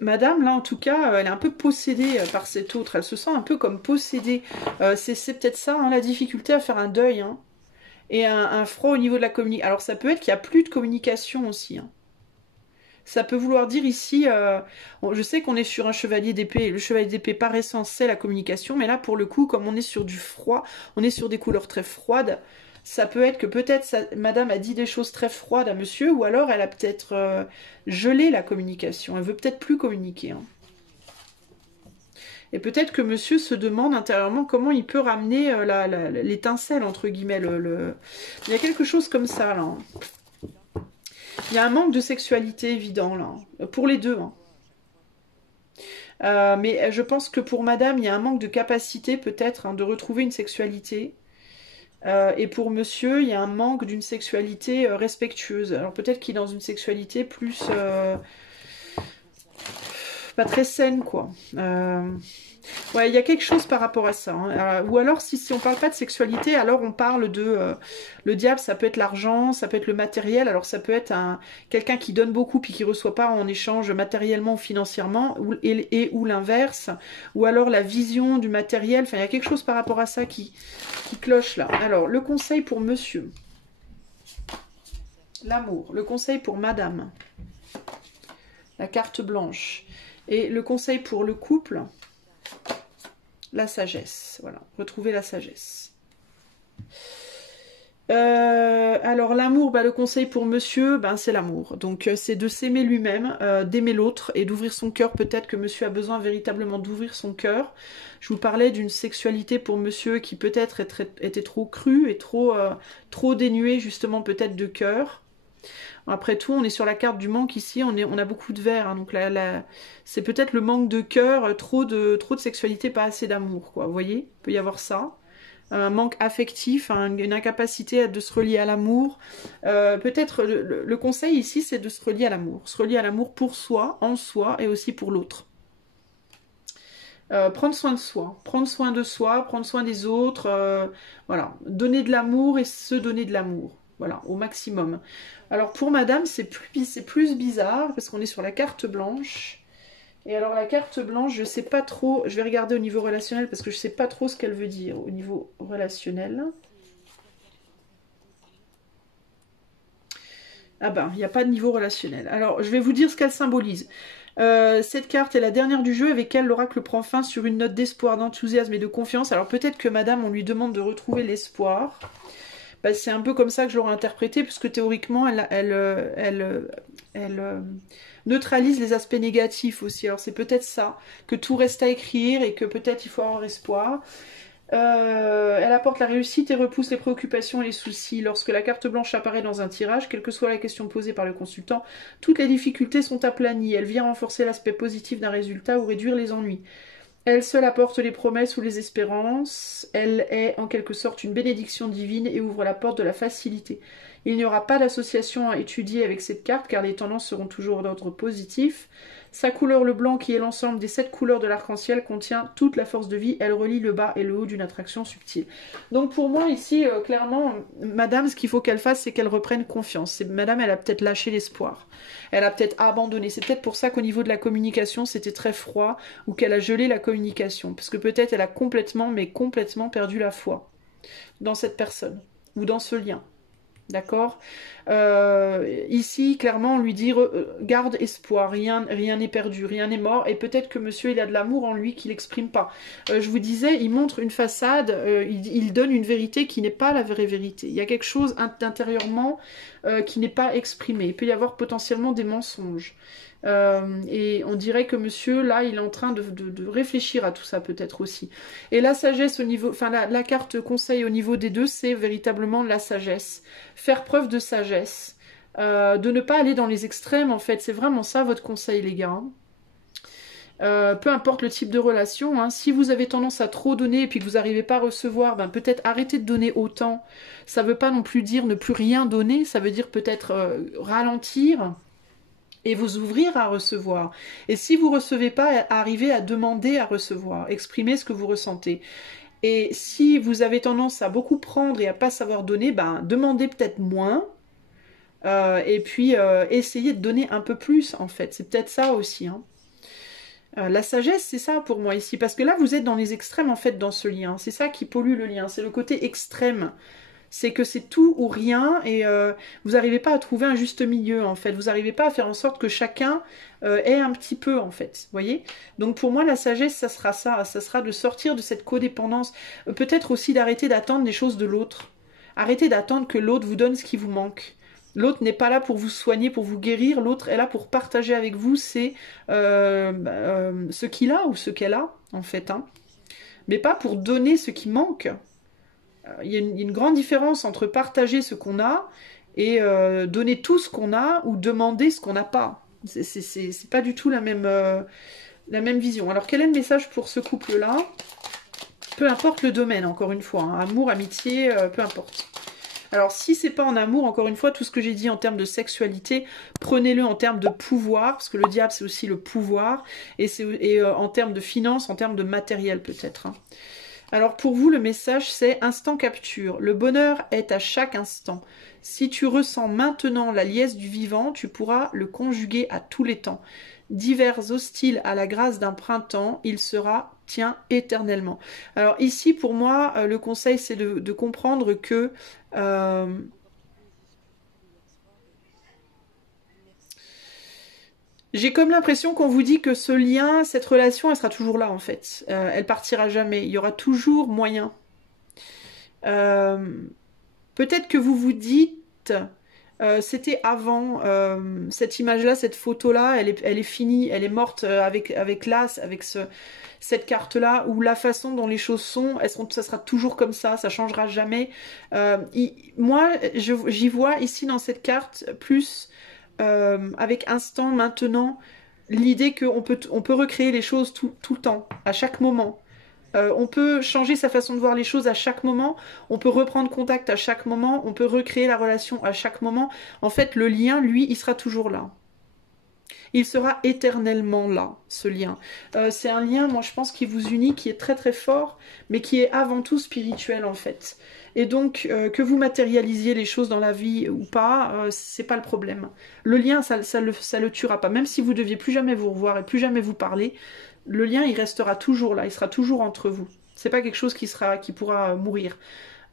Madame, là, en tout cas, elle est un peu possédée par cet autre. Elle se sent un peu comme possédée. C'est peut-être ça, hein, la difficulté à faire un deuil, hein. Et un froid au niveau de la communication. Alors ça peut être qu'il n'y a plus de communication aussi. Hein. Ça peut vouloir dire ici, je sais qu'on est sur un chevalier d'épée, le chevalier d'épée par essence c'est la communication, mais là pour le coup, comme on est sur du froid, on est sur des couleurs très froides, ça peut être que peut-être madame a dit des choses très froides à monsieur, ou alors elle a peut-être gelé la communication, elle veut peut-être plus communiquer. Hein. Et peut-être que monsieur se demande intérieurement comment il peut ramener l'étincelle, entre guillemets. Il y a quelque chose comme ça, là. Hein. Il y a un manque de sexualité évident, là. Pour les deux, hein. Mais je pense que pour madame, il y a un manque de capacité, peut-être, hein, de retrouver une sexualité. Et pour monsieur, il y a un manque d'une sexualité respectueuse. Alors peut-être qu'il est dans une sexualité plus... pas très saine, quoi. Ouais, il y a quelque chose par rapport à ça. Hein. Ou alors, si on parle pas de sexualité, alors on parle de... le diable, ça peut être l'argent, ça peut être le matériel. Alors ça peut être quelqu'un qui donne beaucoup puis qui reçoit pas en échange matériellement ou financièrement, ou l'inverse. Ou alors la vision du matériel. Enfin, il y a quelque chose par rapport à ça qui cloche là. Alors, le conseil pour monsieur. L'amour. Le conseil pour madame. La carte blanche. Et le conseil pour le couple, la sagesse. Voilà, retrouver la sagesse. Alors l'amour, le conseil pour monsieur, c'est l'amour. Donc c'est de s'aimer lui-même, d'aimer l'autre et d'ouvrir son cœur. Peut-être que monsieur a besoin véritablement d'ouvrir son cœur. Je vous parlais d'une sexualité pour monsieur qui peut-être était trop crue et trop dénuée justement peut-être de cœur. Après tout, on est sur la carte du manque ici, on a beaucoup de vert, hein, donc c'est peut-être le manque de cœur, trop de sexualité, pas assez d'amour, quoi. Vous voyez, il peut y avoir ça. Un manque affectif, une incapacité de se relier à l'amour. Peut-être le conseil ici, c'est de se relier à l'amour. Se relier à l'amour pour soi, en soi, et aussi pour l'autre. Prendre soin de soi, prendre soin de soi, prendre soin des autres, voilà. Donner de l'amour et se donner de l'amour. Voilà, au maximum. Alors pour madame, c'est plus bizarre, parce qu'on est sur la carte blanche. Et alors la carte blanche, je sais pas trop, je vais regarder au niveau relationnel, parce que je sais pas trop ce qu'elle veut dire au niveau relationnel. Ah ben, il n'y a pas de niveau relationnel. Alors, je vais vous dire ce qu'elle symbolise. Cette carte est la dernière du jeu, avec elle l'oracle prend fin sur une note d'espoir, d'enthousiasme et de confiance. Alors peut-être que madame, on lui demande de retrouver l'espoir. C'est un peu comme ça que je l'aurais interprété, puisque théoriquement, elle neutralise les aspects négatifs aussi. Alors c'est peut-être ça, que tout reste à écrire et que peut-être il faut avoir espoir. Elle apporte la réussite et repousse les préoccupations et les soucis. Lorsque la carte blanche apparaît dans un tirage, quelle que soit la question posée par le consultant, toutes les difficultés sont aplanies. Elle vient renforcer l'aspect positif d'un résultat ou réduire les ennuis. Elle seule apporte les promesses ou les espérances. Elle est en quelque sorte une bénédiction divine et ouvre la porte de la facilité. Il n'y aura pas d'association à étudier avec cette carte car les tendances seront toujours d'ordre positif. Sa couleur, le blanc, qui est l'ensemble des 7 couleurs de l'arc-en-ciel, contient toute la force de vie. Elle relie le bas et le haut d'une attraction subtile. Donc pour moi ici, clairement, madame, ce qu'il faut qu'elle fasse, c'est qu'elle reprenne confiance. Madame, elle a peut-être lâché l'espoir. Elle a peut-être abandonné. C'est peut-être pour ça qu'au niveau de la communication, c'était très froid ou qu'elle a gelé la communication. Parce que peut-être elle a complètement, mais complètement perdu la foi dans cette personne ou dans ce lien. D'accord. Ici, clairement, on lui dit garde espoir, rien n'est perdu, rien n'est mort, et peut-être que monsieur, il a de l'amour en lui qu'il n'exprime pas. Je vous disais, il montre une façade, il donne une vérité qui n'est pas la vraie vérité. Il y a quelque chose intérieurement qui n'est pas exprimé. Il peut y avoir potentiellement des mensonges. Et on dirait que monsieur, là, il est en train de réfléchir à tout ça peut-être aussi. Et la sagesse au niveau, enfin la carte conseil au niveau des deux, c'est véritablement la sagesse. Faire preuve de sagesse, de ne pas aller dans les extrêmes en fait. C'est vraiment ça votre conseil les gars. Peu importe le type de relation, hein. Si vous avez tendance à trop donner et puis que vous n'arrivez pas à recevoir, peut-être arrêter de donner autant. Ça ne veut pas non plus dire ne plus rien donner, ça veut dire peut-être ralentir et vous ouvrir à recevoir. Et si vous ne recevez pas, arrivez à demander à recevoir, exprimer ce que vous ressentez. Et si vous avez tendance à beaucoup prendre et à pas savoir donner, demandez peut-être moins. Et puis essayez de donner un peu plus en fait. C'est peut-être ça aussi. Hein. La sagesse, c'est ça pour moi ici. Parce que là, vous êtes dans les extrêmes en fait dans ce lien. C'est ça qui pollue le lien. C'est le côté extrême. C'est que c'est tout ou rien et vous n'arrivez pas à trouver un juste milieu en fait. Vous n'arrivez pas à faire en sorte que chacun ait un petit peu en fait. Voyez. Donc pour moi la sagesse ça sera ça. Ça sera de sortir de cette codépendance. Peut-être aussi d'arrêter d'attendre des choses de l'autre. Arrêtez d'attendre que l'autre vous donne ce qui vous manque. L'autre n'est pas là pour vous soigner, pour vous guérir. L'autre est là pour partager avec vous ce qu'il a ou ce qu'elle a, en fait. Hein. Mais pas pour donner ce qui manque. Il y a une grande différence entre partager ce qu'on a et donner tout ce qu'on a ou demander ce qu'on n'a pas. C'est pas du tout la même vision. Alors, quel est le message pour ce couple-là? Peu importe le domaine, encore une fois. Hein. Amour, amitié, peu importe. Alors, si c'est pas en amour, encore une fois, tout ce que j'ai dit en termes de sexualité, prenez-le en termes de pouvoir, parce que le diable, c'est aussi le pouvoir, et en termes de finances, en termes de matériel, peut-être. Hein. Alors, pour vous, le message, c'est instant capture. Le bonheur est à chaque instant. Si tu ressens maintenant la liesse du vivant, tu pourras le conjuguer à tous les temps. Divers hostiles à la grâce d'un printemps, il sera tient éternellement. Alors ici, pour moi, le conseil, c'est de comprendre que j'ai comme l'impression qu'on vous dit que ce lien, cette relation, elle sera toujours là, en fait. Elle partira jamais. Il y aura toujours moyen. Peut-être que vous vous dites... c'était avant, cette image-là, cette photo-là, elle est finie, elle est morte avec l'as, avec cette carte-là, où la façon dont les choses sont, ça sera toujours comme ça changera jamais. Moi, j'y vois ici dans cette carte, plus avec instant, maintenant, l'idée qu'on peut recréer les choses tout le temps, à chaque moment. On peut changer sa façon de voir les choses à chaque moment, on peut reprendre contact à chaque moment, on peut recréer la relation à chaque moment. En fait, le lien, lui, il sera toujours là. Il sera éternellement là, ce lien. C'est un lien, moi, je pense, qui vous unit, qui est très très fort, mais qui est avant tout spirituel, en fait. Et donc, que vous matérialisiez les choses dans la vie ou pas, c'est pas le problème. Le lien, ça le tuera pas. Même si vous deviez plus jamais vous revoir et plus jamais vous parler, le lien, il restera toujours là, il sera toujours entre vous. C'est pas quelque chose qui pourra mourir.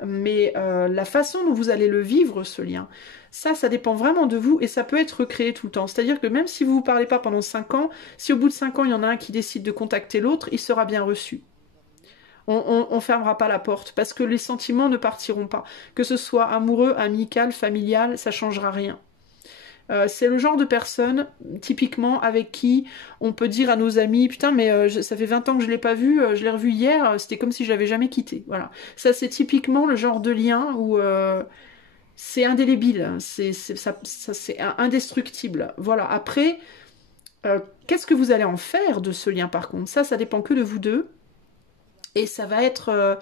Mais la façon dont vous allez le vivre, ce lien, ça dépend vraiment de vous et ça peut être recréé tout le temps. C'est-à-dire que même si vous ne vous parlez pas pendant 5 ans, si au bout de 5 ans, il y en a un qui décide de contacter l'autre, il sera bien reçu. On fermera pas la porte parce que les sentiments ne partiront pas. Que ce soit amoureux, amical, familial, ça changera rien. C'est le genre de personne, typiquement, avec qui on peut dire à nos amis « Putain, mais ça fait 20 ans que je ne l'ai pas vu, je l'ai revu hier, c'était comme si je l'avais jamais quitté. » Voilà. Ça, c'est typiquement le genre de lien où c'est indélébile, c'est indestructible. Voilà. Après, qu'est-ce que vous allez en faire de ce lien, par contre? Ça dépend que de vous deux. Et ça va être...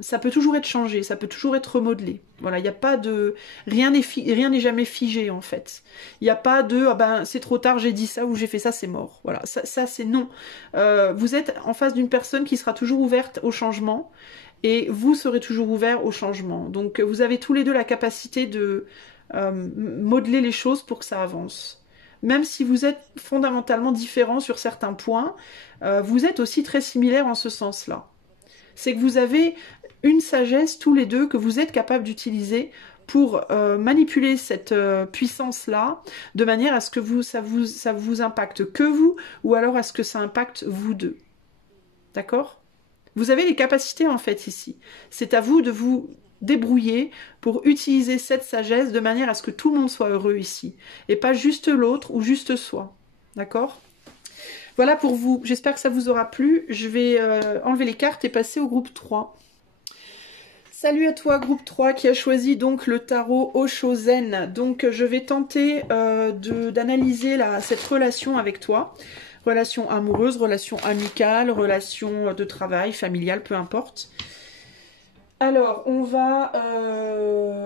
ça peut toujours être changé, ça peut toujours être remodelé. Voilà, il n'y a pas de... Rien n'est jamais figé, en fait. Il n'y a pas de... Ah ben, c'est trop tard, j'ai dit ça ou j'ai fait ça, c'est mort. Voilà, ça c'est non. Vous êtes en face d'une personne qui sera toujours ouverte au changement et vous serez toujours ouvert au changement. Donc, vous avez tous les deux la capacité de modeler les choses pour que ça avance. Même si vous êtes fondamentalement différents sur certains points, vous êtes aussi très similaires en ce sens-là. C'est que vous avez une sagesse tous les deux que vous êtes capables d'utiliser pour manipuler cette puissance-là de manière à ce que ça vous impacte que vous ou alors à ce que ça impacte vous deux. D'accord? Vous avez les capacités en fait ici. C'est à vous de vous débrouiller pour utiliser cette sagesse de manière à ce que tout le monde soit heureux ici et pas juste l'autre ou juste soi. D'accord? Voilà pour vous. J'espère que ça vous aura plu. Je vais enlever les cartes et passer au groupe 3. Salut à toi groupe 3 qui a choisi donc le tarot Oshozen. Donc je vais tenter d'analyser cette relation avec toi. Relation amoureuse, relation amicale, relation de travail, familiale, peu importe. Alors, on va...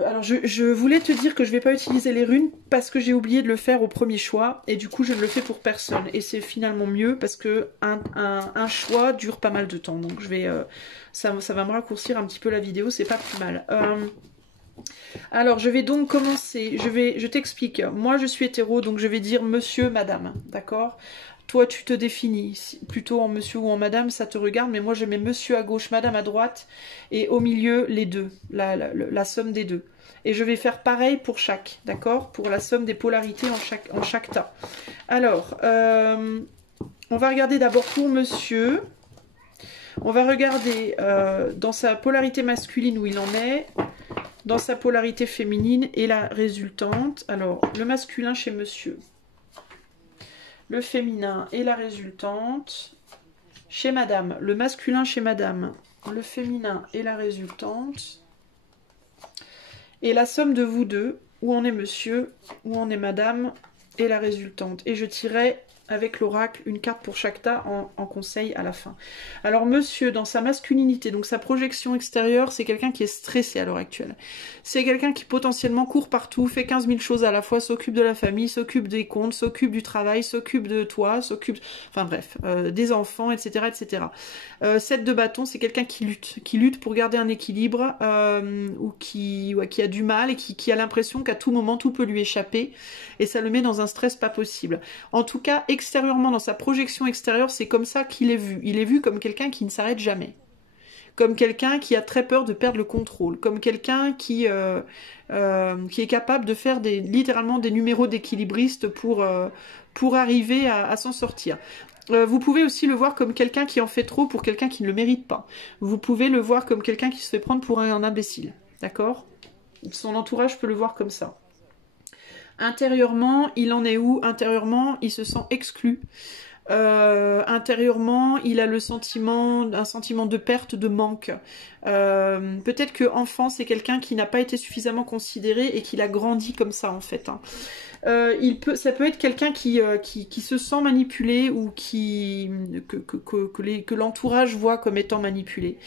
Alors, je voulais te dire que je ne vais pas utiliser les runes parce que j'ai oublié de le faire au premier choix. Et du coup, je ne le fais pour personne. Et c'est finalement mieux parce que un choix dure pas mal de temps. Donc, ça va me raccourcir un petit peu la vidéo. C'est pas plus mal. Alors, je vais donc commencer. Je t'explique. Moi, je suis hétéro, donc je vais dire monsieur, madame. D'accord ? Toi, tu te définis plutôt en monsieur ou en madame, ça te regarde, mais moi je mets monsieur à gauche, madame à droite, et au milieu les deux, la somme des deux. Et je vais faire pareil pour chaque, d'accord? Pour la somme des polarités en chaque tas. Alors, on va regarder d'abord pour monsieur. On va regarder dans sa polarité masculine où il en est. dans sa polarité féminine et la résultante. Alors, le masculin chez monsieur, le féminin et la résultante chez madame, le masculin chez madame, le féminin et la résultante, et la somme de vous deux, où en est monsieur, où en est madame, et la résultante. Et je tirais avec l'oracle une carte pour chaque tas en conseil à la fin. Alors monsieur, dans sa masculinité, donc sa projection extérieure, c'est quelqu'un qui est stressé à l'heure actuelle. C'est quelqu'un qui potentiellement court partout, fait 15 000 choses à la fois, s'occupe de la famille, s'occupe des comptes, s'occupe du travail, s'occupe de toi, s'occupe... Enfin bref, des enfants, etc. etc. 7 de bâton, c'est quelqu'un qui lutte pour garder un équilibre, ou qui a du mal et qui a l'impression qu'à tout moment, tout peut lui échapper, et ça le met dans un stress pas possible. En tout cas, extérieurement, dans sa projection extérieure, c'est comme ça qu'il est vu. Il est vu comme quelqu'un qui ne s'arrête jamais. Comme quelqu'un qui a très peur de perdre le contrôle. Comme quelqu'un qui est capable de faire littéralement des numéros d'équilibriste pour arriver à s'en sortir. Vous pouvez aussi le voir comme quelqu'un qui en fait trop pour quelqu'un qui ne le mérite pas. Vous pouvez le voir comme quelqu'un qui se fait prendre pour un imbécile. D'accord ? Son entourage peut le voir comme ça. Intérieurement, il en est où? Intérieurement, il se sent exclu. Intérieurement, il a un sentiment de perte, de manque. Peut-être que enfant, c'est quelqu'un qui n'a pas été suffisamment considéré et qu'il a grandi comme ça en fait. Hein. Ça peut être quelqu'un qui se sent manipulé ou que l'entourage voit comme étant manipulé.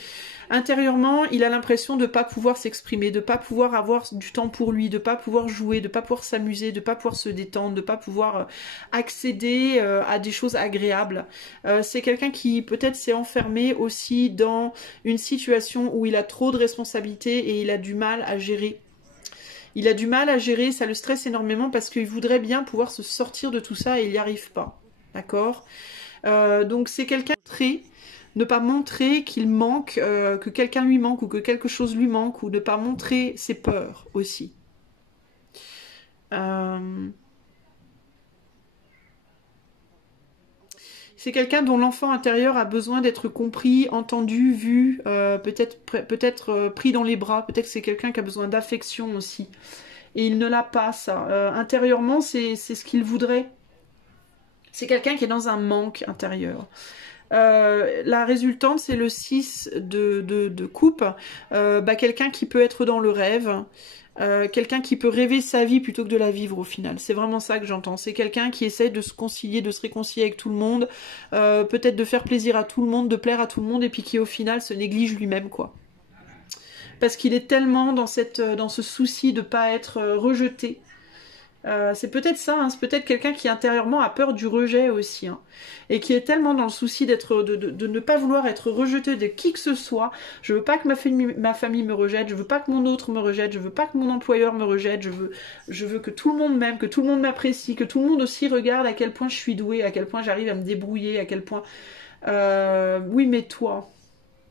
Intérieurement, il a l'impression de ne pas pouvoir s'exprimer, de ne pas pouvoir avoir du temps pour lui, de ne pas pouvoir jouer, de ne pas pouvoir s'amuser, de ne pas pouvoir se détendre, de ne pas pouvoir accéder à des choses agréables. C'est quelqu'un qui peut-être s'est enfermé aussi dans une situation où il a trop de responsabilités et il a du mal à gérer. Il a du mal à gérer, ça le stresse énormément parce qu'il voudrait bien pouvoir se sortir de tout ça et il n'y arrive pas. D'accord ? Donc c'est quelqu'un ne pas montrer qu'il manque, que quelqu'un lui manque ou que quelque chose lui manque, ou ne pas montrer ses peurs aussi. C'est quelqu'un dont l'enfant intérieur a besoin d'être compris, entendu, vu, peut-être pris dans les bras. Peut-être que c'est quelqu'un qui a besoin d'affection aussi. Et il ne l'a pas, ça. Intérieurement, c'est ce qu'il voudrait. C'est quelqu'un qui est dans un manque intérieur. La résultante, c'est le 6 de coupe. Quelqu'un qui peut être dans le rêve. Quelqu'un qui peut rêver sa vie plutôt que de la vivre au final. C'est vraiment ça que j'entends. C'est quelqu'un qui essaye de se concilier, de se réconcilier avec tout le monde, peut-être de faire plaisir à tout le monde, de plaire à tout le monde, et puis qui au final se néglige lui-même, quoi. Parce qu'il est tellement dans ce souci de pas être rejeté. C'est peut-être ça, hein, c'est peut-être quelqu'un qui intérieurement a peur du rejet aussi, hein, et qui est tellement dans le souci de ne pas vouloir être rejeté de qui que ce soit. Je veux pas que ma famille me rejette, je veux pas que mon autre me rejette, je veux pas que mon employeur me rejette, je veux que tout le monde m'aime, que tout le monde m'apprécie, que tout le monde aussi regarde à quel point je suis douée, à quel point j'arrive à me débrouiller, à quel point... oui, mais toi,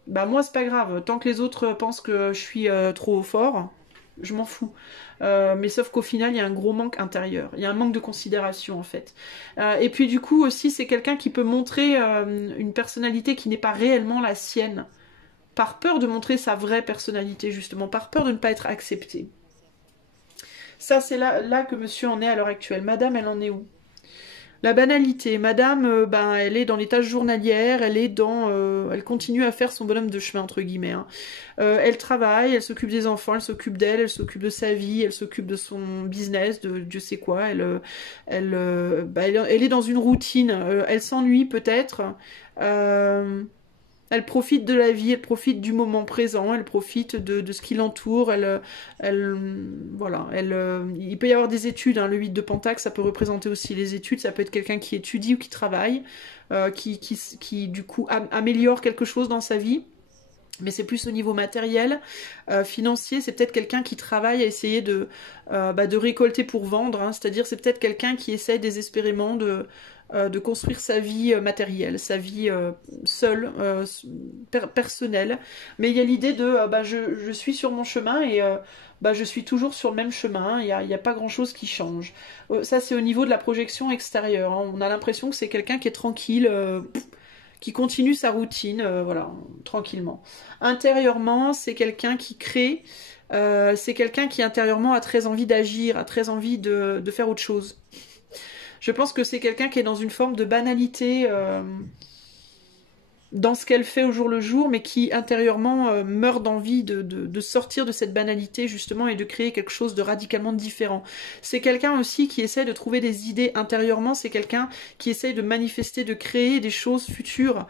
bah moi c'est pas grave, tant que les autres pensent que je suis trop fort, je m'en fous. Mais sauf qu'au final, il y a un gros manque intérieur. Il y a un manque de considération, en fait. Et puis, du coup, aussi, c'est quelqu'un qui peut montrer une personnalité qui n'est pas réellement la sienne. Par peur de montrer sa vraie personnalité, justement. Par peur de ne pas être accepté. Ça, c'est là que monsieur en est à l'heure actuelle. Madame, elle en est où? La banalité, madame, elle est dans les tâches journalières, elle continue à faire son bonhomme de chemin, entre guillemets. Hein. Elle travaille, elle s'occupe des enfants, elle s'occupe d'elle, elle s'occupe de sa vie, elle s'occupe de son business, de Dieu sait quoi. Elle est dans une routine, elle s'ennuie peut-être. Elle profite de la vie, elle profite du moment présent, elle profite de ce qui l'entoure, il peut y avoir des études, hein, le 8 de Pentacle, ça peut représenter aussi les études, ça peut être quelqu'un qui étudie ou qui travaille, qui du coup améliore quelque chose dans sa vie. Mais c'est plus au niveau matériel, financier, c'est peut-être quelqu'un qui travaille à essayer de récolter pour vendre, hein, c'est-à-dire c'est peut-être quelqu'un qui essaie désespérément de construire sa vie matérielle, sa vie seule, personnelle. Mais il y a l'idée de je suis sur mon chemin et je suis toujours sur le même chemin, il y a pas grand-chose qui change. Ça c'est au niveau de la projection extérieure, hein. On a l'impression que c'est quelqu'un qui est tranquille, qui continue sa routine, voilà, tranquillement. Intérieurement, c'est quelqu'un qui crée, C'est quelqu'un qui intérieurement a très envie d'agir, a très envie de faire autre chose. Je pense que c'est quelqu'un qui est dans une forme de banalité dans ce qu'elle fait au jour le jour, mais qui intérieurement meurt d'envie de sortir de cette banalité justement et de créer quelque chose de radicalement différent. C'est quelqu'un aussi qui essaie de trouver des idées intérieurement, c'est quelqu'un qui essaie de manifester, de créer des choses futures.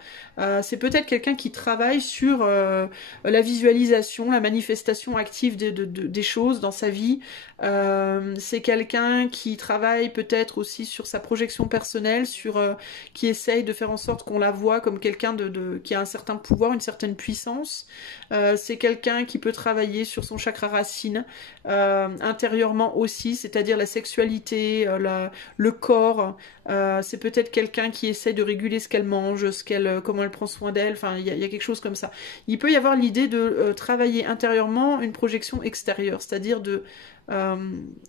C'est peut-être quelqu'un qui travaille sur la visualisation, la manifestation active des choses dans sa vie. C'est quelqu'un qui travaille peut-être aussi sur sa projection personnelle, qui essaye de faire en sorte qu'on la voit comme quelqu'un qui a un certain pouvoir, une certaine puissance. C'est quelqu'un qui peut travailler sur son chakra racine intérieurement aussi, c'est-à-dire la sexualité, le corps. C'est peut-être quelqu'un qui essaie de réguler ce qu'elle mange, comment elle prend soin d'elle. Enfin, il y a quelque chose comme ça. Il peut y avoir l'idée de travailler intérieurement une projection extérieure, c'est-à-dire de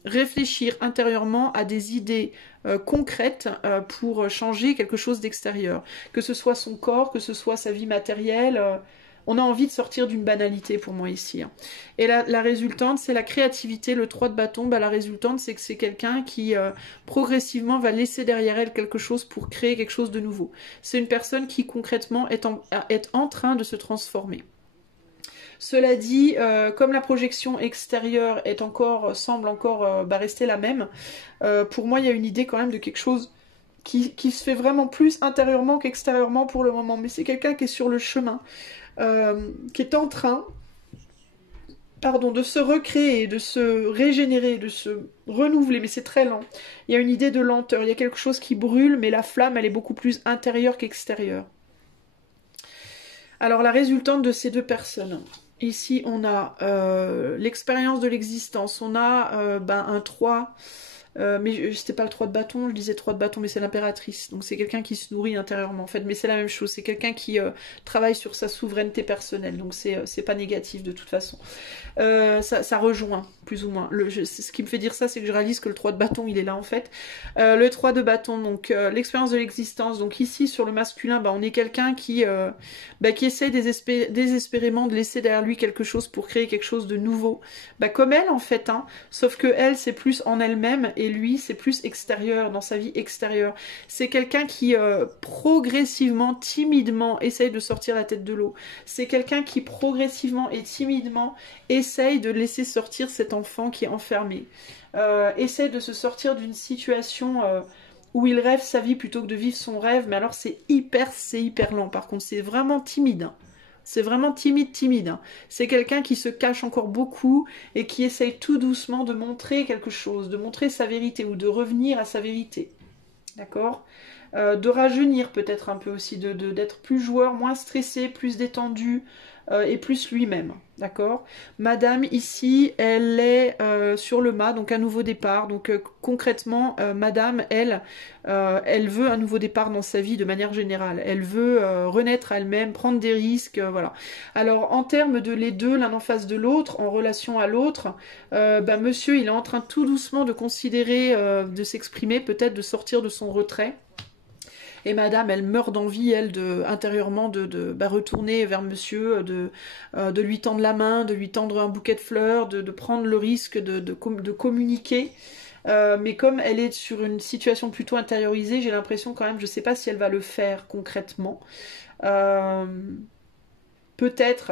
réfléchir intérieurement à des idées concrètes pour changer quelque chose d'extérieur. Que ce soit son corps, que ce soit sa vie matérielle, on a envie de sortir d'une banalité pour moi ici. Et la résultante, c'est la créativité, le 3 de bâton. Bah, la résultante, c'est que c'est quelqu'un qui progressivement va laisser derrière elle quelque chose pour créer quelque chose de nouveau. C'est une personne qui concrètement est en train de se transformer. Cela dit, comme la projection extérieure semble encore rester la même, pour moi il y a une idée quand même de quelque chose qui se fait vraiment plus intérieurement qu'extérieurement pour le moment. Mais c'est quelqu'un qui est sur le chemin, qui est en train de se recréer, de se régénérer, de se renouveler, mais c'est très lent. Il y a une idée de lenteur, il y a quelque chose qui brûle, mais la flamme elle est beaucoup plus intérieure qu'extérieure. Alors la résultante de ces deux personnes... Ici, on a l'expérience de l'existence, on a un 3, mais c'était pas le 3 de bâton, je disais 3 de bâton, mais c'est l'impératrice. Donc c'est quelqu'un qui se nourrit intérieurement, en fait, mais c'est la même chose. C'est quelqu'un qui travaille sur sa souveraineté personnelle, donc c'est pas négatif de toute façon. Ça rejoint, plus ou moins. Ce qui me fait dire ça, c'est que je réalise que le 3 de bâton, il est là, en fait. Le 3 de bâton, donc l'expérience de l'existence. Donc ici, sur le masculin, on est quelqu'un qui essaie désespérément de laisser derrière lui quelque chose pour créer quelque chose de nouveau. Comme elle, en fait, hein, sauf que elle, c'est plus en elle-même, et lui, c'est plus extérieur, dans sa vie extérieure. C'est quelqu'un qui, progressivement, timidement, essaye de sortir la tête de l'eau. C'est quelqu'un qui, progressivement et timidement, essaye de laisser sortir cet enfant qui est enfermé. Essaye de se sortir d'une situation où il rêve sa vie plutôt que de vivre son rêve, mais alors c'est hyper lent. Par contre, c'est vraiment timide. Hein. C'est vraiment timide. Hein. C'est quelqu'un qui se cache encore beaucoup et qui essaye tout doucement de montrer quelque chose, de montrer sa vérité ou de revenir à sa vérité. D'accord ? De rajeunir peut-être un peu aussi, d'être plus joueur, moins stressé, plus détendu et plus lui-même. D'accord ? Madame, ici, elle est sur le mât, donc un nouveau départ. Donc concrètement, Madame, elle veut un nouveau départ dans sa vie de manière générale. Elle veut renaître à elle-même, prendre des risques, voilà. Alors, en termes de les deux, l'un en face de l'autre, en relation à l'autre, monsieur, il est en train tout doucement de considérer, de s'exprimer, peut-être de sortir de son retrait. Et madame, elle meurt d'envie, elle, intérieurement, de retourner vers monsieur, de lui tendre la main, de lui tendre un bouquet de fleurs, de prendre le risque de communiquer. Mais comme elle est sur une situation plutôt intériorisée, j'ai l'impression quand même, je ne sais pas si elle va le faire concrètement. Peut-être.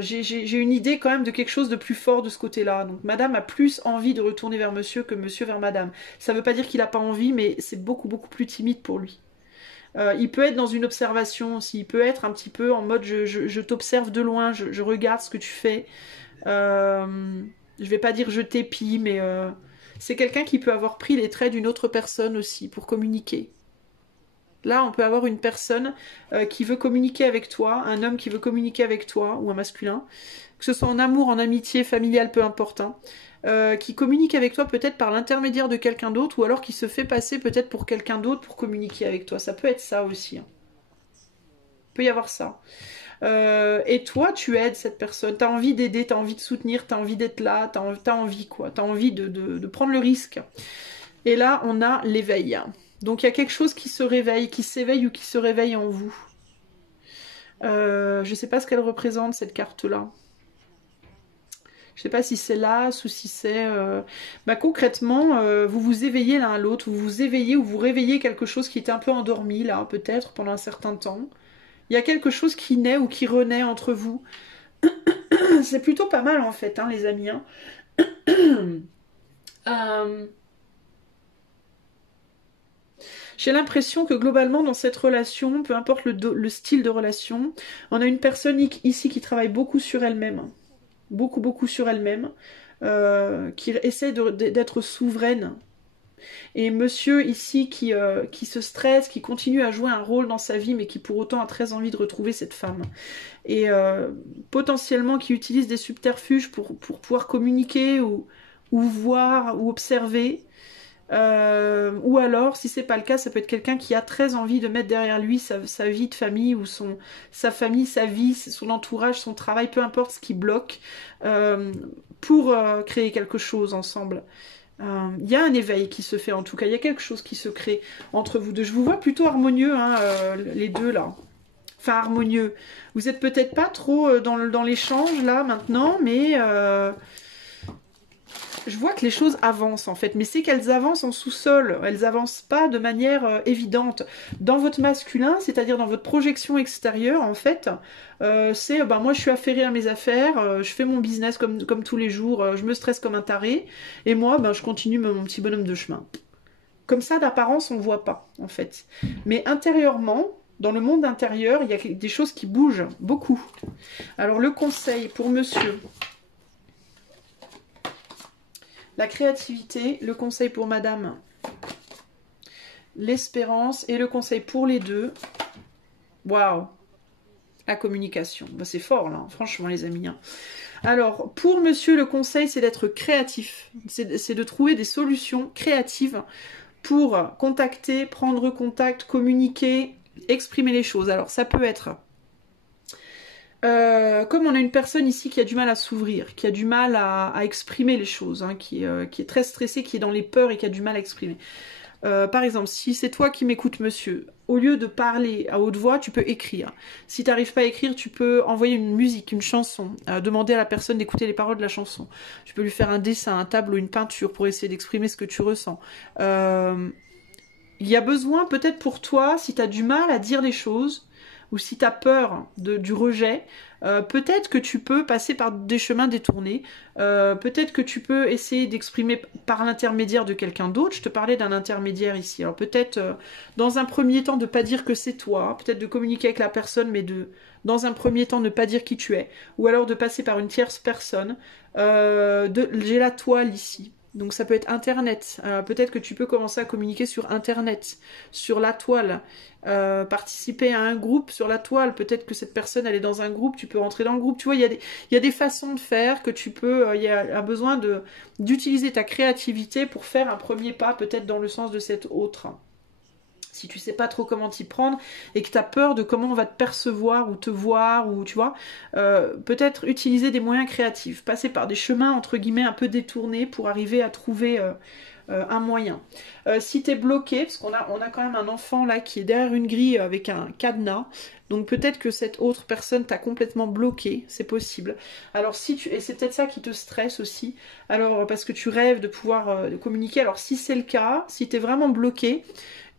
J'ai une idée quand même de quelque chose de plus fort de ce côté-là. Donc madame a plus envie de retourner vers monsieur que monsieur vers madame. Ça ne veut pas dire qu'il n'a pas envie, mais c'est beaucoup plus timide pour lui. Il peut être dans une observation aussi, il peut être un petit peu en mode je t'observe de loin, je regarde ce que tu fais. Je vais pas dire je t'épie, mais c'est quelqu'un qui peut avoir pris les traits d'une autre personne aussi pour communiquer. Là, on peut avoir une personne qui veut communiquer avec toi, un homme qui veut communiquer avec toi, ou un masculin, que ce soit en amour, en amitié, familial, peu importe, hein, qui communique avec toi peut-être par l'intermédiaire de quelqu'un d'autre, ou alors qui se fait passer peut-être pour quelqu'un d'autre pour communiquer avec toi. Ça peut être ça aussi. Hein. Il peut y avoir ça. Et toi, tu aides cette personne. Tu as envie d'aider, tu as envie de soutenir, tu as envie d'être là, tu as envie, quoi. Tu as envie de prendre le risque. Et là, on a l'éveil. Donc il y a quelque chose qui se réveille, qui s'éveille ou qui se réveille en vous. Je ne sais pas ce qu'elle représente, cette carte-là. Je sais pas si c'est l'as ou si c'est... Bah, concrètement, vous vous éveillez l'un à l'autre, vous vous éveillez ou vous réveillez quelque chose qui était un peu endormi, là, peut-être, pendant un certain temps. Il y a quelque chose qui naît ou qui renaît entre vous. C'est plutôt pas mal, en fait, hein, les amis. Hein. J'ai l'impression que globalement dans cette relation, peu importe le style de relation, on a une personne ici qui travaille beaucoup sur elle-même, beaucoup sur elle-même, qui essaie d'être souveraine. Et monsieur ici qui se stresse, qui continue à jouer un rôle dans sa vie, mais qui pour autant a très envie de retrouver cette femme. Et potentiellement qui utilise des subterfuges pour pouvoir communiquer ou voir ou observer. Ou alors, si c'est pas le cas, ça peut être quelqu'un qui a très envie de mettre derrière lui sa vie de famille ou sa famille, sa vie, son entourage, son travail, peu importe ce qui bloque, pour créer quelque chose ensemble. Il y a un éveil qui se fait en tout cas, il y a quelque chose qui se crée entre vous deux. Je vous vois plutôt harmonieux, hein, les deux là. Enfin harmonieux. Vous êtes peut-être pas trop dans l'échange là maintenant, mais... je vois que les choses avancent en fait, mais c'est qu'elles avancent en sous-sol, elles avancent pas de manière évidente. Dans votre masculin, c'est-à-dire dans votre projection extérieure, en fait, c'est moi je suis affairée à mes affaires, je fais mon business comme tous les jours, je me stresse comme un taré, et moi je continue mon petit bonhomme de chemin. Comme ça, d'apparence, on ne voit pas en fait. Mais intérieurement, dans le monde intérieur, il y a des choses qui bougent beaucoup. Alors le conseil pour monsieur... La créativité, le conseil pour madame, l'espérance et le conseil pour les deux. Waouh! La communication. Bah, c'est fort là, franchement les amis. Hein. Alors, pour monsieur, le conseil, c'est d'être créatif. C'est de trouver des solutions créatives pour contacter, prendre contact, communiquer, exprimer les choses. Alors, ça peut être... comme on a une personne ici qui a du mal à s'ouvrir, qui a du mal à exprimer les choses, hein, qui est très stressée, qui est dans les peurs et qui a du mal à exprimer. Par exemple, si c'est toi qui m'écoutes, monsieur, au lieu de parler à haute voix, tu peux écrire. Si tu n'arrives pas à écrire, tu peux envoyer une musique, une chanson, demander à la personne d'écouter les paroles de la chanson. Tu peux lui faire un dessin, un tableau, une peinture pour essayer d'exprimer ce que tu ressens. Il y a besoin peut-être pour toi, si tu as du mal à dire les choses, ou si tu as peur du rejet, peut-être que tu peux passer par des chemins détournés, peut-être que tu peux essayer d'exprimer par l'intermédiaire de quelqu'un d'autre. Je te parlais d'un intermédiaire ici. Alors peut-être dans un premier temps de pas dire que c'est toi, peut-être de communiquer avec la personne, mais dans un premier temps ne pas dire qui tu es, ou alors de passer par une tierce personne. J'ai la toile ici. Donc ça peut être Internet. Peut-être que tu peux commencer à communiquer sur Internet, sur la toile. Participer à un groupe sur la toile. Peut-être que cette personne, elle est dans un groupe, tu peux rentrer dans le groupe. Tu vois, il y a des façons de faire que tu peux... il y a besoin d'utiliser ta créativité pour faire un premier pas, peut-être dans le sens de cet autre. Si tu sais pas trop comment t'y prendre et que tu as peur de comment on va te percevoir ou te voir, ou tu vois, peut-être utiliser des moyens créatifs, passer par des chemins entre guillemets un peu détournés pour arriver à trouver un moyen. Si tu es bloqué, parce qu'on a quand même un enfant là qui est derrière une grille avec un cadenas, donc peut-être que cette autre personne t'a complètement bloqué, c'est possible. Alors et c'est peut-être ça qui te stresse aussi, alors parce que tu rêves de pouvoir communiquer. Alors si c'est le cas, si tu es vraiment bloqué,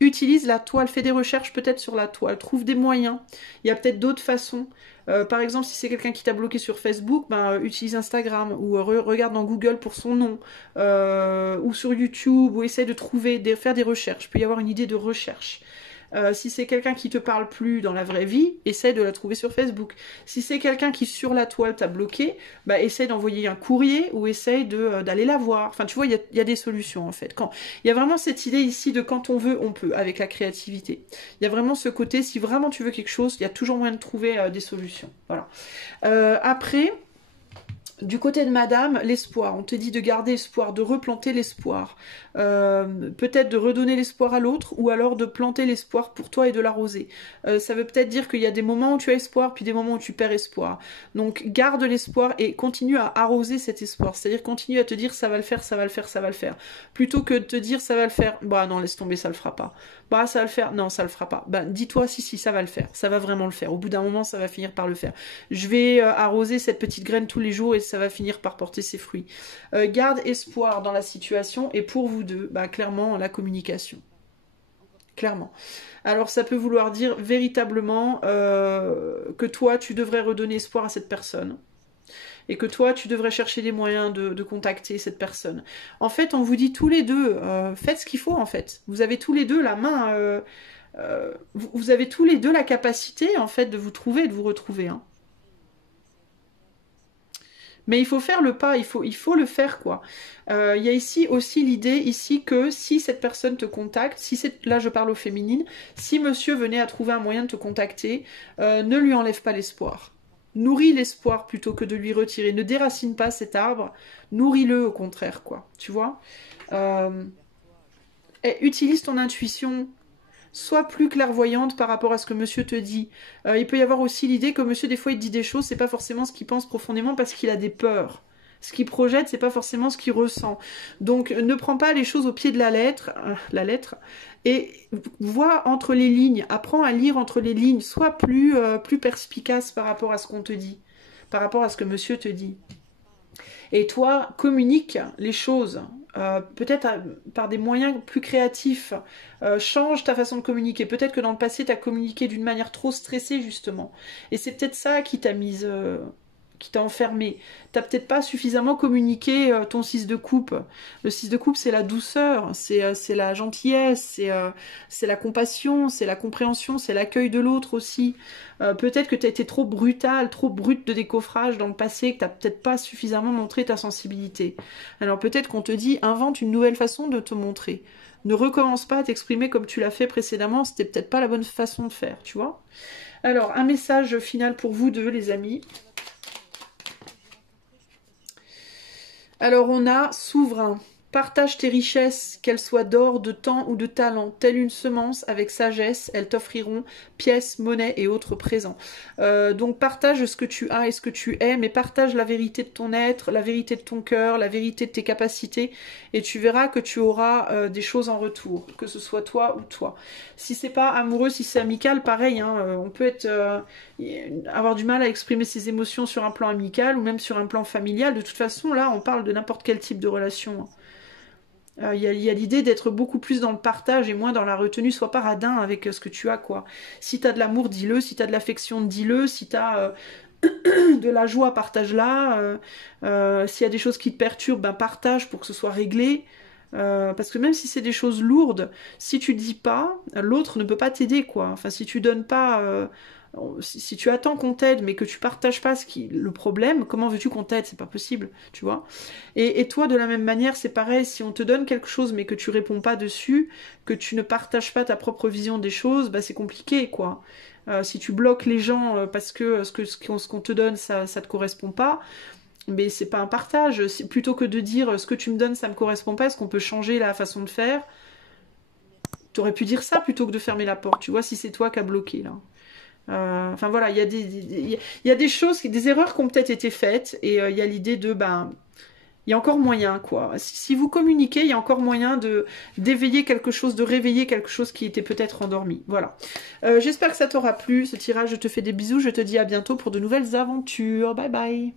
utilise la toile, fais des recherches peut-être sur la toile, trouve des moyens. Il y a peut-être d'autres façons. Par exemple, si c'est quelqu'un qui t'a bloqué sur Facebook, utilise Instagram ou regarde dans Google pour son nom, ou sur YouTube, ou essaie de faire des recherches. Il peut y avoir une idée de recherche. Si c'est quelqu'un qui te parle plus dans la vraie vie, essaie de la trouver sur Facebook. Si c'est quelqu'un qui sur la toile t'a bloqué, essaie d'envoyer un courrier ou essaie d'aller la voir. Enfin, tu vois, il y a des solutions en fait. Il y a vraiment cette idée ici de quand on veut, on peut, avec la créativité. Il y a vraiment ce côté, si vraiment tu veux quelque chose, il y a toujours moyen de trouver des solutions. Voilà. Après... Du côté de madame, l'espoir. On te dit de garder espoir, de replanter l'espoir. Peut-être de redonner l'espoir à l'autre, ou alors de planter l'espoir pour toi et de l'arroser. Ça veut peut-être dire qu'il y a des moments où tu as espoir, puis des moments où tu perds espoir. Donc garde l'espoir et continue à arroser cet espoir. C'est-à-dire continue à te dire ça va le faire, ça va le faire, ça va le faire. Plutôt que de te dire ça va le faire, bah non laisse tomber, ça le fera pas. Bah ça va le faire, non ça le fera pas. Bah dis-toi si ça va le faire, ça va vraiment le faire. Au bout d'un moment ça va finir par le faire. Je vais arroser cette petite graine tous les jours et ça va finir par porter ses fruits. Garde espoir dans la situation, et pour vous deux, bah, clairement, la communication. Clairement. Alors ça peut vouloir dire véritablement que toi, tu devrais redonner espoir à cette personne. Et que toi, tu devrais chercher des moyens de contacter cette personne. En fait, on vous dit tous les deux, faites ce qu'il faut en fait. Vous avez tous les deux la main, vous avez tous les deux la capacité en fait de vous trouver et de vous retrouver. Hein. Mais il faut faire le pas, il faut le faire quoi. Il y a ici aussi l'idée ici que si cette personne te contacte, si c'est là je parle au féminine, si monsieur venait à trouver un moyen de te contacter, ne lui enlève pas l'espoir. Nourris l'espoir plutôt que de lui retirer. Ne déracine pas cet arbre, nourris-le au contraire, quoi. Tu vois et utilise ton intuition. Sois plus clairvoyante par rapport à ce que monsieur te dit. Il peut y avoir aussi l'idée que monsieur, des fois, il dit des choses, c'est pas forcément ce qu'il pense profondément parce qu'il a des peurs. Ce qu'il projette, c'est pas forcément ce qu'il ressent. Donc, ne prends pas les choses au pied de la lettre, et vois entre les lignes, apprends à lire entre les lignes, sois plus perspicace par rapport à ce qu'on te dit, par rapport à ce que monsieur te dit. Et toi, communique les choses, peut-être par des moyens plus créatifs, change ta façon de communiquer. Peut-être que dans le passé, tu as communiqué d'une manière trop stressée, justement. Et c'est peut-être ça qui t'a mise... qui t'a enfermé. T'as peut-être pas suffisamment communiqué ton 6 de coupe. Le 6 de coupe, c'est la douceur, c'est la gentillesse, c'est la compassion, c'est la compréhension, c'est l'accueil de l'autre aussi. Peut-être que tu as été trop brutal, trop brute de décoffrage dans le passé, que tu n'as peut-être pas suffisamment montré ta sensibilité. Alors peut-être qu'on te dit, invente une nouvelle façon de te montrer. Ne recommence pas à t'exprimer comme tu l'as fait précédemment, c'était peut-être pas la bonne façon de faire, tu vois. Alors, un message final pour vous deux, les amis. Alors on a souverain. Partage tes richesses, qu'elles soient d'or, de temps ou de talent, telle une semence avec sagesse, elles t'offriront pièces, monnaie et autres présents. Donc partage ce que tu as et ce que tu es, mais partage la vérité de ton être, la vérité de ton cœur, la vérité de tes capacités, et tu verras que tu auras des choses en retour, que ce soit toi ou toi. Si c'est pas amoureux, si c'est amical, pareil, hein, on peut avoir du mal à exprimer ses émotions sur un plan amical ou même sur un plan familial. De toute façon, là, on parle de n'importe quel type de relation. Il y a l'idée d'être beaucoup plus dans le partage et moins dans la retenue. Sois pas radin avec ce que tu as, quoi. Si t'as de l'amour, dis-le. Si t'as de l'affection, dis-le. Si t'as de la joie, partage-la. S'il y a des choses qui te perturbent, ben partage pour que ce soit réglé. Parce que même si c'est des choses lourdes, si tu dis pas, l'autre ne peut pas t'aider, quoi. Enfin, si tu donnes pas... si tu attends qu'on t'aide mais que tu partages pas le problème, comment veux-tu qu'on t'aide? C'est pas possible, tu vois. Et toi, de la même manière, c'est pareil, si on te donne quelque chose mais que tu réponds pas dessus, que tu ne partages pas ta propre vision des choses, bah c'est compliqué, quoi. Si tu bloques les gens parce que ce qu'on te donne, ça te correspond pas, mais c'est pas un partage. Plutôt que de dire ce que tu me donnes, ça me correspond pas, est-ce qu'on peut changer la façon de faire? T'aurais pu dire ça plutôt que de fermer la porte, tu vois, si c'est toi qui as bloqué, là. Enfin voilà, il y a des choses, des erreurs qui ont peut-être été faites, et il y a l'idée de, ben, il y a encore moyen, quoi. Si vous communiquez, il y a encore moyen d'éveiller quelque chose, de réveiller quelque chose qui était peut-être endormi. Voilà. J'espère que ça t'aura plu, ce tirage. Je te fais des bisous, je te dis à bientôt pour de nouvelles aventures. Bye bye.